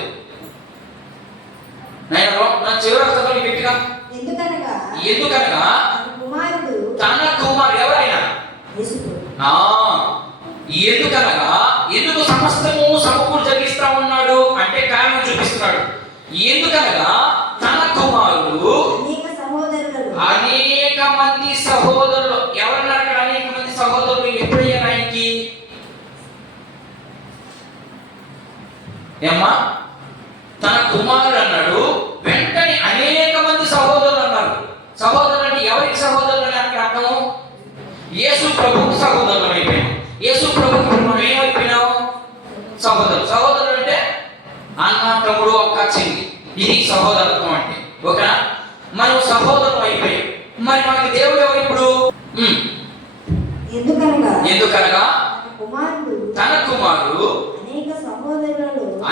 నా చివరి గట్టిగా. ఎందుకనగా తన కుమారుడు ఎవరైనా. ఎందుకనగా ఎందుకు సమస్తము సమకూరు జరిగిస్తా ఉన్నాడు అంటే కారణం చూపిస్తున్నాడు. ఎందుకనగా తన కుమారుడు అనేక మంది సహోదరులు. ఎవరన్నారు అక్కడ? అనేక మంది సహోదరులు. ఎప్పుడయ్యారు ఆయనకి? ఏమ్మా? తన కుమారుడు అన్నాడు, వెంటనే అనేక మంది సహోదరులు అన్నారు. సహోదరులు అంటే ఎవరికి సహోదరులు అని అక్కడ అర్థము? యేసు ప్రభువుకు సహోదరులు అయిపోయాం. యేసు ప్రభువుకు మనం ఏమైపోయినాం? సహోదరులు. సహోదరులు అంటే అన్న, తమ్ముడు, అక్క, చెల్లి. ఇది సహోదరత్వం అంటే. ఓకేనా? మనం సహోదరులు అయిపోయాం. మరి మనకి దేవుడు ఎవరు ఇప్పుడు? ఎందుకనగా తన కుమారుడు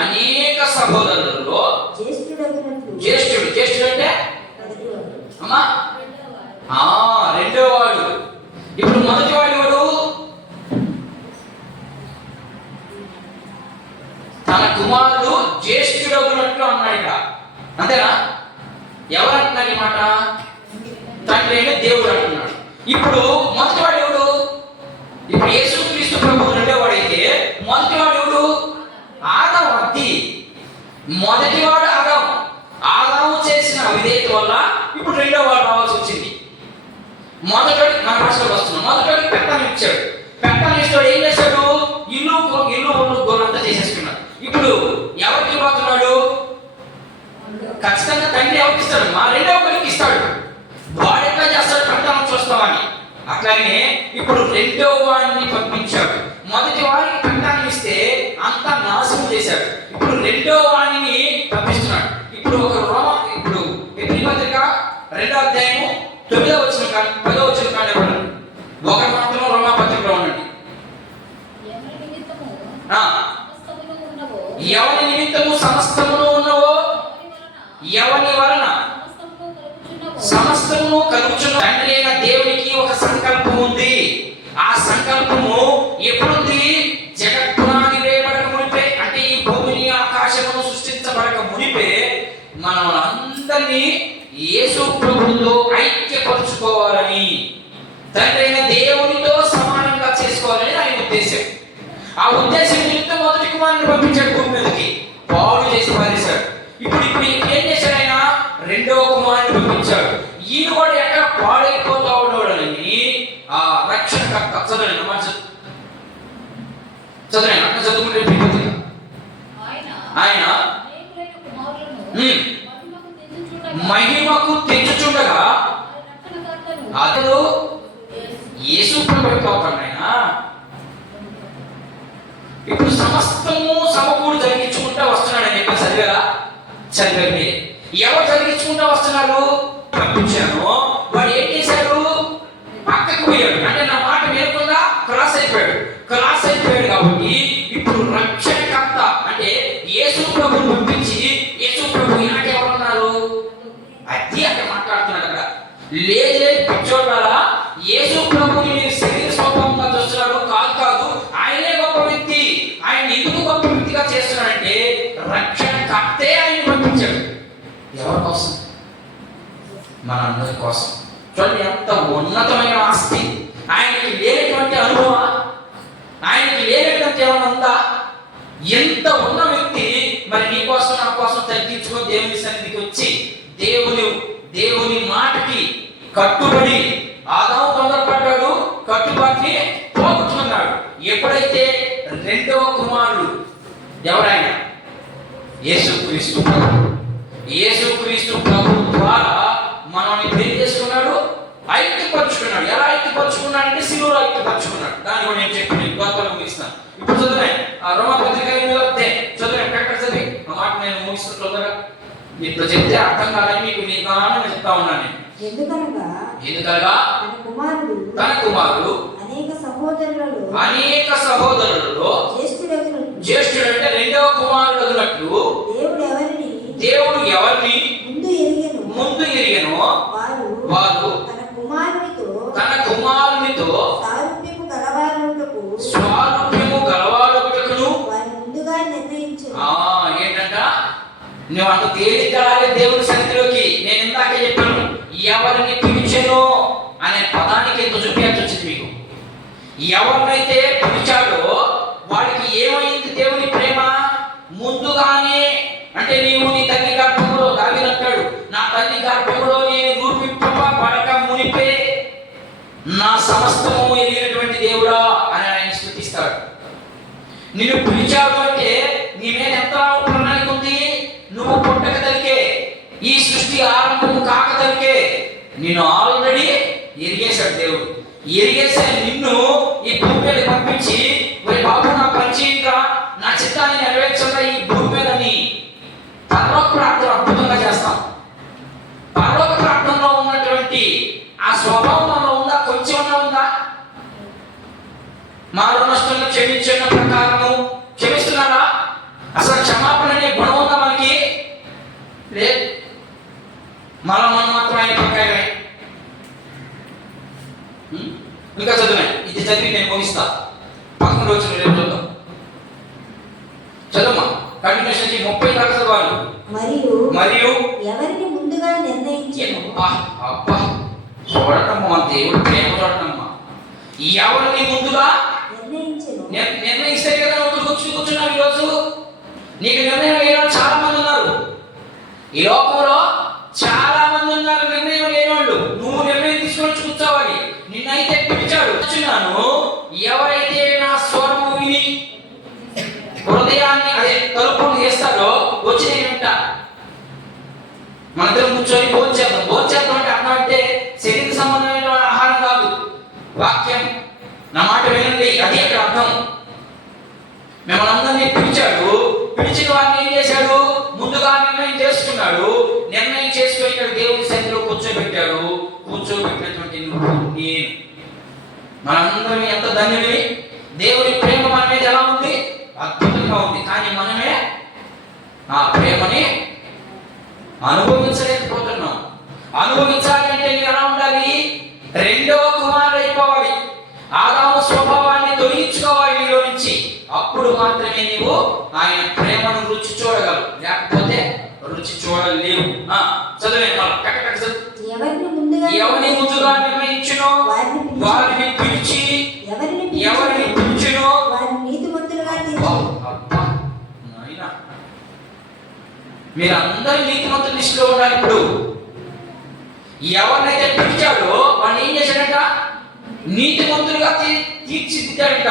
అనేక సహోదరులలో జ్యేష్ఠుడు. జ్యేష్ఠుడు అంటే అమ్మా రెండో వాడు. ఇప్పుడు మొదటి వాడు ఎవడు? తన కుమారుడు జ్యేష్ఠుడగునట్లు అన్నాడు ఇక్కడ. అంతేనా? ఎవరు అంటున్నారు ఈ మాట? తండ్రి అయిన దేవుడు అంటున్నాడు. ఇప్పుడు మొదటి వాడు ఎవడు? ఇప్పుడు యేసుక్రీస్తు ప్రభువు రెండో వాడైతే మొదటి వాడు ఎవడు? ఆదాము. అద్ది మొదటివాడు ఆదాము. ఆదాము చేసిన అవిధేయత వల్ల ఇప్పుడు రెండో వాడు రావాల్సి వచ్చింది. మొదటోడు మన భాషలో వస్తున్నాం. మొదటోడికి పెట్టాను ఇచ్చాడు. పెట్టాను ఇస్తాడు. ఏం చేశాడు? ఇల్లు గోరంతా చేసేసుకున్నాడు. ఇప్పుడు ఎవరికి పోతున్నాడు? ఖచ్చితంగా తండ్రి ఎవరికి ఇస్తాడు? మా రెండవ కొడుకు ఇస్తాడు. వాడు ఎట్లా చేస్తాడు? పెట్టాను చూస్తామని. అట్లాగే ఇప్పుడు రెండో వాడిని పంపించాడు. మొదటి వాడికి పెట్టాను ఇస్తే అంతా నాశనం చేశాడు. ఇప్పుడు రెండో వాడిని పంపిస్తున్నాడు. ఇప్పుడు ఇప్పుడు ఎపిలి పత్రిక 2వ అధ్యాయము 9వ వచనం 10వ వచనం కానీ ఒక మాత్రం రోమా పత్రికలో ఉండండి. ఎవరి నిమిత్తము సమస్తమును ఉన్నవో, ఎవరి వలన సమస్తమును కలుగుచున్న తండ్రి అయిన దేవునికి ఒక సంకల్పం ఉంది. ఆ సంకల్పము ఎప్పుడుంది? జగత్తునాది వేయబడక మునిపే, అంటే ఈ భూమిని ఆకాశమును సృష్టించబడక మునిపే మనం అందరినీ యేసు ప్రభువుతో ఐక్యపరుచుకోవాలని, తండ్రి అయిన దేవునితో సమానంగా చేసుకోవాలని ఆయన ఉద్దేశం. ఆ ఉద్దేశం నిమిత్తం మొదటి కుమారుని పంపించాడు భూమి మీదకి. పాడు చేసి పారేశాడు. ఇప్పుడు ఏం చేశాడు ఆయన? రెండవ కుమారుని పంపించాడు. ఈయన కూడా ఎక్కడ పాడైపోతా ఉండవాడని ఆ రక్షణకర్త. చదవండి అమ్మ, చదవండి అన్న, చదువుకుంటే ఆయన మహిమకు తెచ్చుచుండగా అతడు యేసు ప్రభువు అవుతాడు. ఆయన ఇప్పుడు సమస్తము సమకూడు జరిగించుకుంటా వస్తున్నాడని చెప్పి చదివారు. ఎవరు జరిగించుకుంటా వస్తున్నారు? పంపించాను. వాడు ఏం చేశాడు? పక్కకు పోయాడు. అంటే నా మాట వినకుండా క్రాస్ అయిపోయాడు. క్రాస్ అయిపోయాడు కాబట్టి ఇప్పుడు రక్షణకర్త అంటే యేసు ప్రభువుని పంపించి, యేసు ప్రభు ఈనాటి ఎవరున్నారు? అది అక్కడ మాట్లాడుతున్నాడు. అక్కడ లేదే పిచ్చోళ్ళారా, యేసు ప్రభువుని శరీర స్వభావంగా చూస్తున్నారు. కాదు, ఆయనే గొప్ప వ్యక్తి. ఆయన ఎందుకు గొప్ప వ్యక్తిగా చేస్తున్నాడంటే రక్షణకర్తే ఆయన పంపించాడు. ఎవరి కోసం? మనందరి కోసం. చూడండి ఎంత ఉన్నతమైన ఆస్తి. ఆయనకి లేనటువంటి అనుభవం, ఆయనకి లేనటువంటి ఏమైనా ఉందా? ఎంత ఉన్న వ్యక్తి మరి నీ కోసం నా కోసం తగ్గించుకొని దేవుని సన్నిధికి వచ్చి దేవుని మాటకి కట్టుబడి ఆదాము తొందరపడ్డాడు, కట్టుబాటుని పోగొట్టుకున్నాడు. ఎప్పుడైతే రెండవ కుమారుడు ఎవరైనా యేసుక్రీస్తు ప్రభు ద్వారా మనల్ని పెళ్లి చేసుకున్నాడు, ఐక్యపరుచుకున్నాడు. ఎలా ఐక్యపరుచుకున్నాడంటే శిలువలో ఐక్యపరుచుకున్నాడు. దాన్ని కూడా నేను చెప్పి గోతలో ముగిస్తాను. ఇప్పుడు చదువునే రోమపత్రిక 8వ అధ్యాయం చదువునే, కరెక్ట్ చదివి ఆ మాట నేను ముగిస్తాను తొందరగా. ఇప్పుడు చెప్తే అర్థం కాదని మీకు నిదానంగా చెప్తా ఉన్నాను నేను. ఎందుకనగా తన కుమారుడు అనేక సహోదరులలో జ్యేష్ఠుడంటే రెండవ కుమారుడు అన్నట్లు దేవుడు ఎవరిని ముందు ఎరిగెనో వారు తన కుమారునితో స్వారూప్యము గలవారుటకును ఏంటంట, నువ్వు అంత తేలిగ్గా దేవుని సన్నిధిలోకి. నేను ఇందాక చెప్పాను, ఎవరిని పిలిచెనో అనే పదానికి ఎంత చూపించాల్సి వచ్చింది మీకు. ఎవరినైతే పిలిచాడో వాడికి ఏమైంది దేవుని ప్రేమ? ముందుగానే, అంటే నీవు నీ తల్లి గర్భంలో దావినంటాడు, నా తల్లి గర్భంలో నేను రూపింపబడక మునిపే నా సమస్తము ఎరిగినటువంటి దేవుడా అని ఆయన స్తుతిస్తాడు. నిన్ను పిలిచాడు అంటే నీ మీద ఎంత ప్రణాళిక ఉంది. నువ్వు పుట్టక తలికే, ఈ సృష్టి ఆరంభము కాక తలికే నిన్ను ఆల్రెడీ ఎరిగేశాడు దేవుడు. ఎరిగేసే నిన్ను ఈ భూమి మీద పంపించి, మరి బాబు నా పరిచయంగా నా చిత్తాన్ని నెరవేర్చగా ఈ భూమి మీద నీ పరలోక ప్రార్థన అద్భుతంగా చేస్తాం. పరలోక ప్రార్థనలో ఉన్నటువంటి ఆ స్వభావంలో ఉందా? కొంచెం ఉందా? మారు నష్టంలో క్షమించిన ప్రకారము క్షమిస్తున్నారా? అసలు క్షమాపణ అనే గుణం ఉందా మనకి? లేదు. మనం మాత్రం ఆయన ప్రకారమే. ఇంకా చదువునే, ఇది చదివి నేను ముగిస్తా. 11 రోజులు రేపు చదువుతాం. చదువుమా, కంటిన్యూషన్ 30 దాకా చదవాలి. మరియు ఎవరిని ముందుగా నిర్ణయించాను. అబ్బా చూడటమ్మా, దేవుడు ప్రేమ చూడటమ్మా. ఎవరిని ముందుగా నిర్ణయిస్తే కదా నువ్వు కూర్చున్నావు. ఈరోజు నీకు నిర్ణయం లేని చాలా మంది ఉన్నారు ఈ లోకంలో. చాలా మంది ఉన్నారు నిర్ణయం లేనివాళ్ళు. నువ్వు నిర్ణయం తీసుకొని కూర్చోవాలి. నిన్నైతే పిలిచాడు, కూర్చున్నాను. ఎవరైతే నా స్వరము విని హృదయాన్ని అదే తలుపులు చేస్తారో వచ్చి నేను వింటా. మనందరం కూర్చొని భోంచేద్దాం. భోంచేద్దాం అంటే అర్థం అంటే శరీర సంబంధమైన ఆహారం కాదు, వాక్యం. నా మాట వినండి, అది అక్కడ అర్థం. మిమ్మల్ని అందరినీ పిలిచాడు. పిలిచిన వారిని ఏం చేశాడు? ముందుగా నిర్ణయం చేసుకున్నాడు. నిర్ణయం చేసుకుని ఇక్కడ దేవుని సన్నిధిలో కూర్చోబెట్టాడు. కూర్చోబెట్టినటువంటి నువ్వు నేను మనందరం ఎంత ధన్యుని. దేవుని ప్రేమ మన మీద ఎలా ఉంది? అద్భుతంగా ఉంది. కానీ మనమే ఆ ప్రేమని అనుభవించలేకపోతున్నాం. అనుభవించాలి అంటే నువ్వు ఎలా ఉండాలి? రెండవ కుమారుడు అయిపోవాలి. ఆదాము స్వభావాన్ని తొలగించుకోవాలి నీలో నుంచి. అప్పుడు మాత్రమే నీవు ఆయన ప్రేమను రుచి చూడగలవు, లేకపోతే రుచి చూడలేవు. చదివే ఎవరిని ముందుగా నిర్ణయించునో వారిని పిలిచి, ఎవరిని పిలిచినో మీరందరూ నీతిమంతుల లిస్టులో ఉన్నారు. ఇప్పుడు ఎవరినైతే పిలిచాడో వాడిని ఏం చేశాడంట? నీతిమంతులుగా తీర్చిదిద్దాడంట.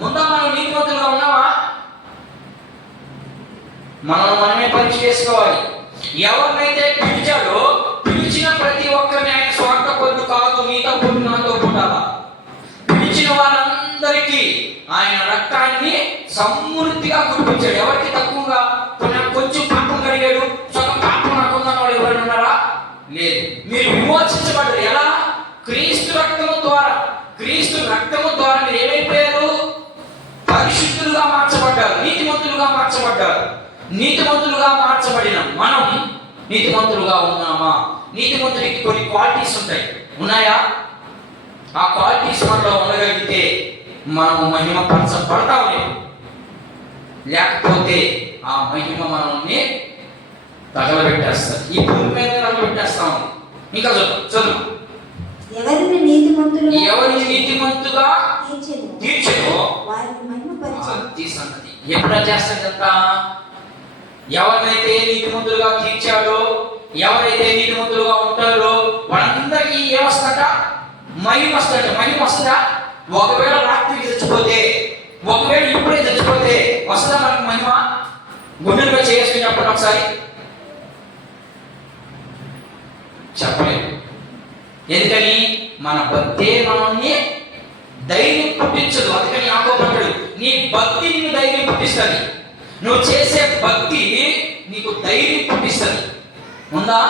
ముందా మనం నీతిమంతులుగా ఉన్నావా? మనమే పరీక్ష చేసుకోవాలి. ఎవరినైతే పిలిచాడో పిలిచిన ప్రతి ఒక్కరిని ఆయన స్వార్థ పొందు కాదు, మీతో పొందు నాతో పొందాలా. పిలిచిన వారందరికీ ఆయన రక్తాన్ని సమృద్ధిగా కురిపించాడు. ఎవరికి తక్కువగా కొంచెం పాపం కలిగాడు, సగం పాపం నాకున్నాను వాళ్ళు ఎవరైనా ఉన్నారా? లేదు. మీరు విమోచించబడ్డారు. ఎలా? క్రీస్తు రక్తము ద్వారా. క్రీస్తు రక్తము ద్వారా మీరు ఏమైపోయారు? పరిశుద్ధులుగా మార్చబడ్డారు, నీతిమంతులుగా మార్చబడ్డారు. నీతిమంతులుగా మార్చబడిన మనం నీతిమంతులుగా ఉన్నామా? నీతిమంతుడికి కొన్ని క్వాలిటీస్ ఉంటాయి. ఉన్నాయా? ఆ క్వాలిటీస్ మనలో ఉండగలిగితే మనం మహిమ పరచబడతామే. లేకపోతే ఆ మహిమ మనల్ని తగలబెట్టేస్తారు. ఈ భూమి మీద తగలబెట్టేస్తాము. ఇంకా చదువు. ఎవరిని నీతిమంతులుగా ఎవరిని నీతిమంతుగా తీర్చెను, తీర్చెను వారిని మహిమపరచెను. అది సంగతి. ఎప్పుడా చేస్తాడంట? ఎవరినైతే నీతిమంతులుగా తీర్చాడో, ఎవరైతే నీతిమంతులుగా ఉంటారో వాళ్ళందరికీ ఏమొస్తాడ? మహిమ వస్తాడ. మహిమ వస్తుందా? ఒకవేళ రాత్రికి చచ్చిపోతే, ఒకవేళ ఇప్పుడే చచ్చిపోతే వస్తుందా మనకి మహిమ? గుండెలుగా చేసుకుని చెప్పండి ఒకసారి. చెప్పలేదు. ఎందుకని? మన భక్తే మనల్ని ధైర్యం పుట్టించదు. అందుకని యాకోబు అంటాడు, నీ భక్తి నిన్ను ధైర్యం పుట్టిస్తుంది. నువ్వు చేసే భక్తి నీకు ధైర్యం పుట్టిస్తుంది. ఉందా?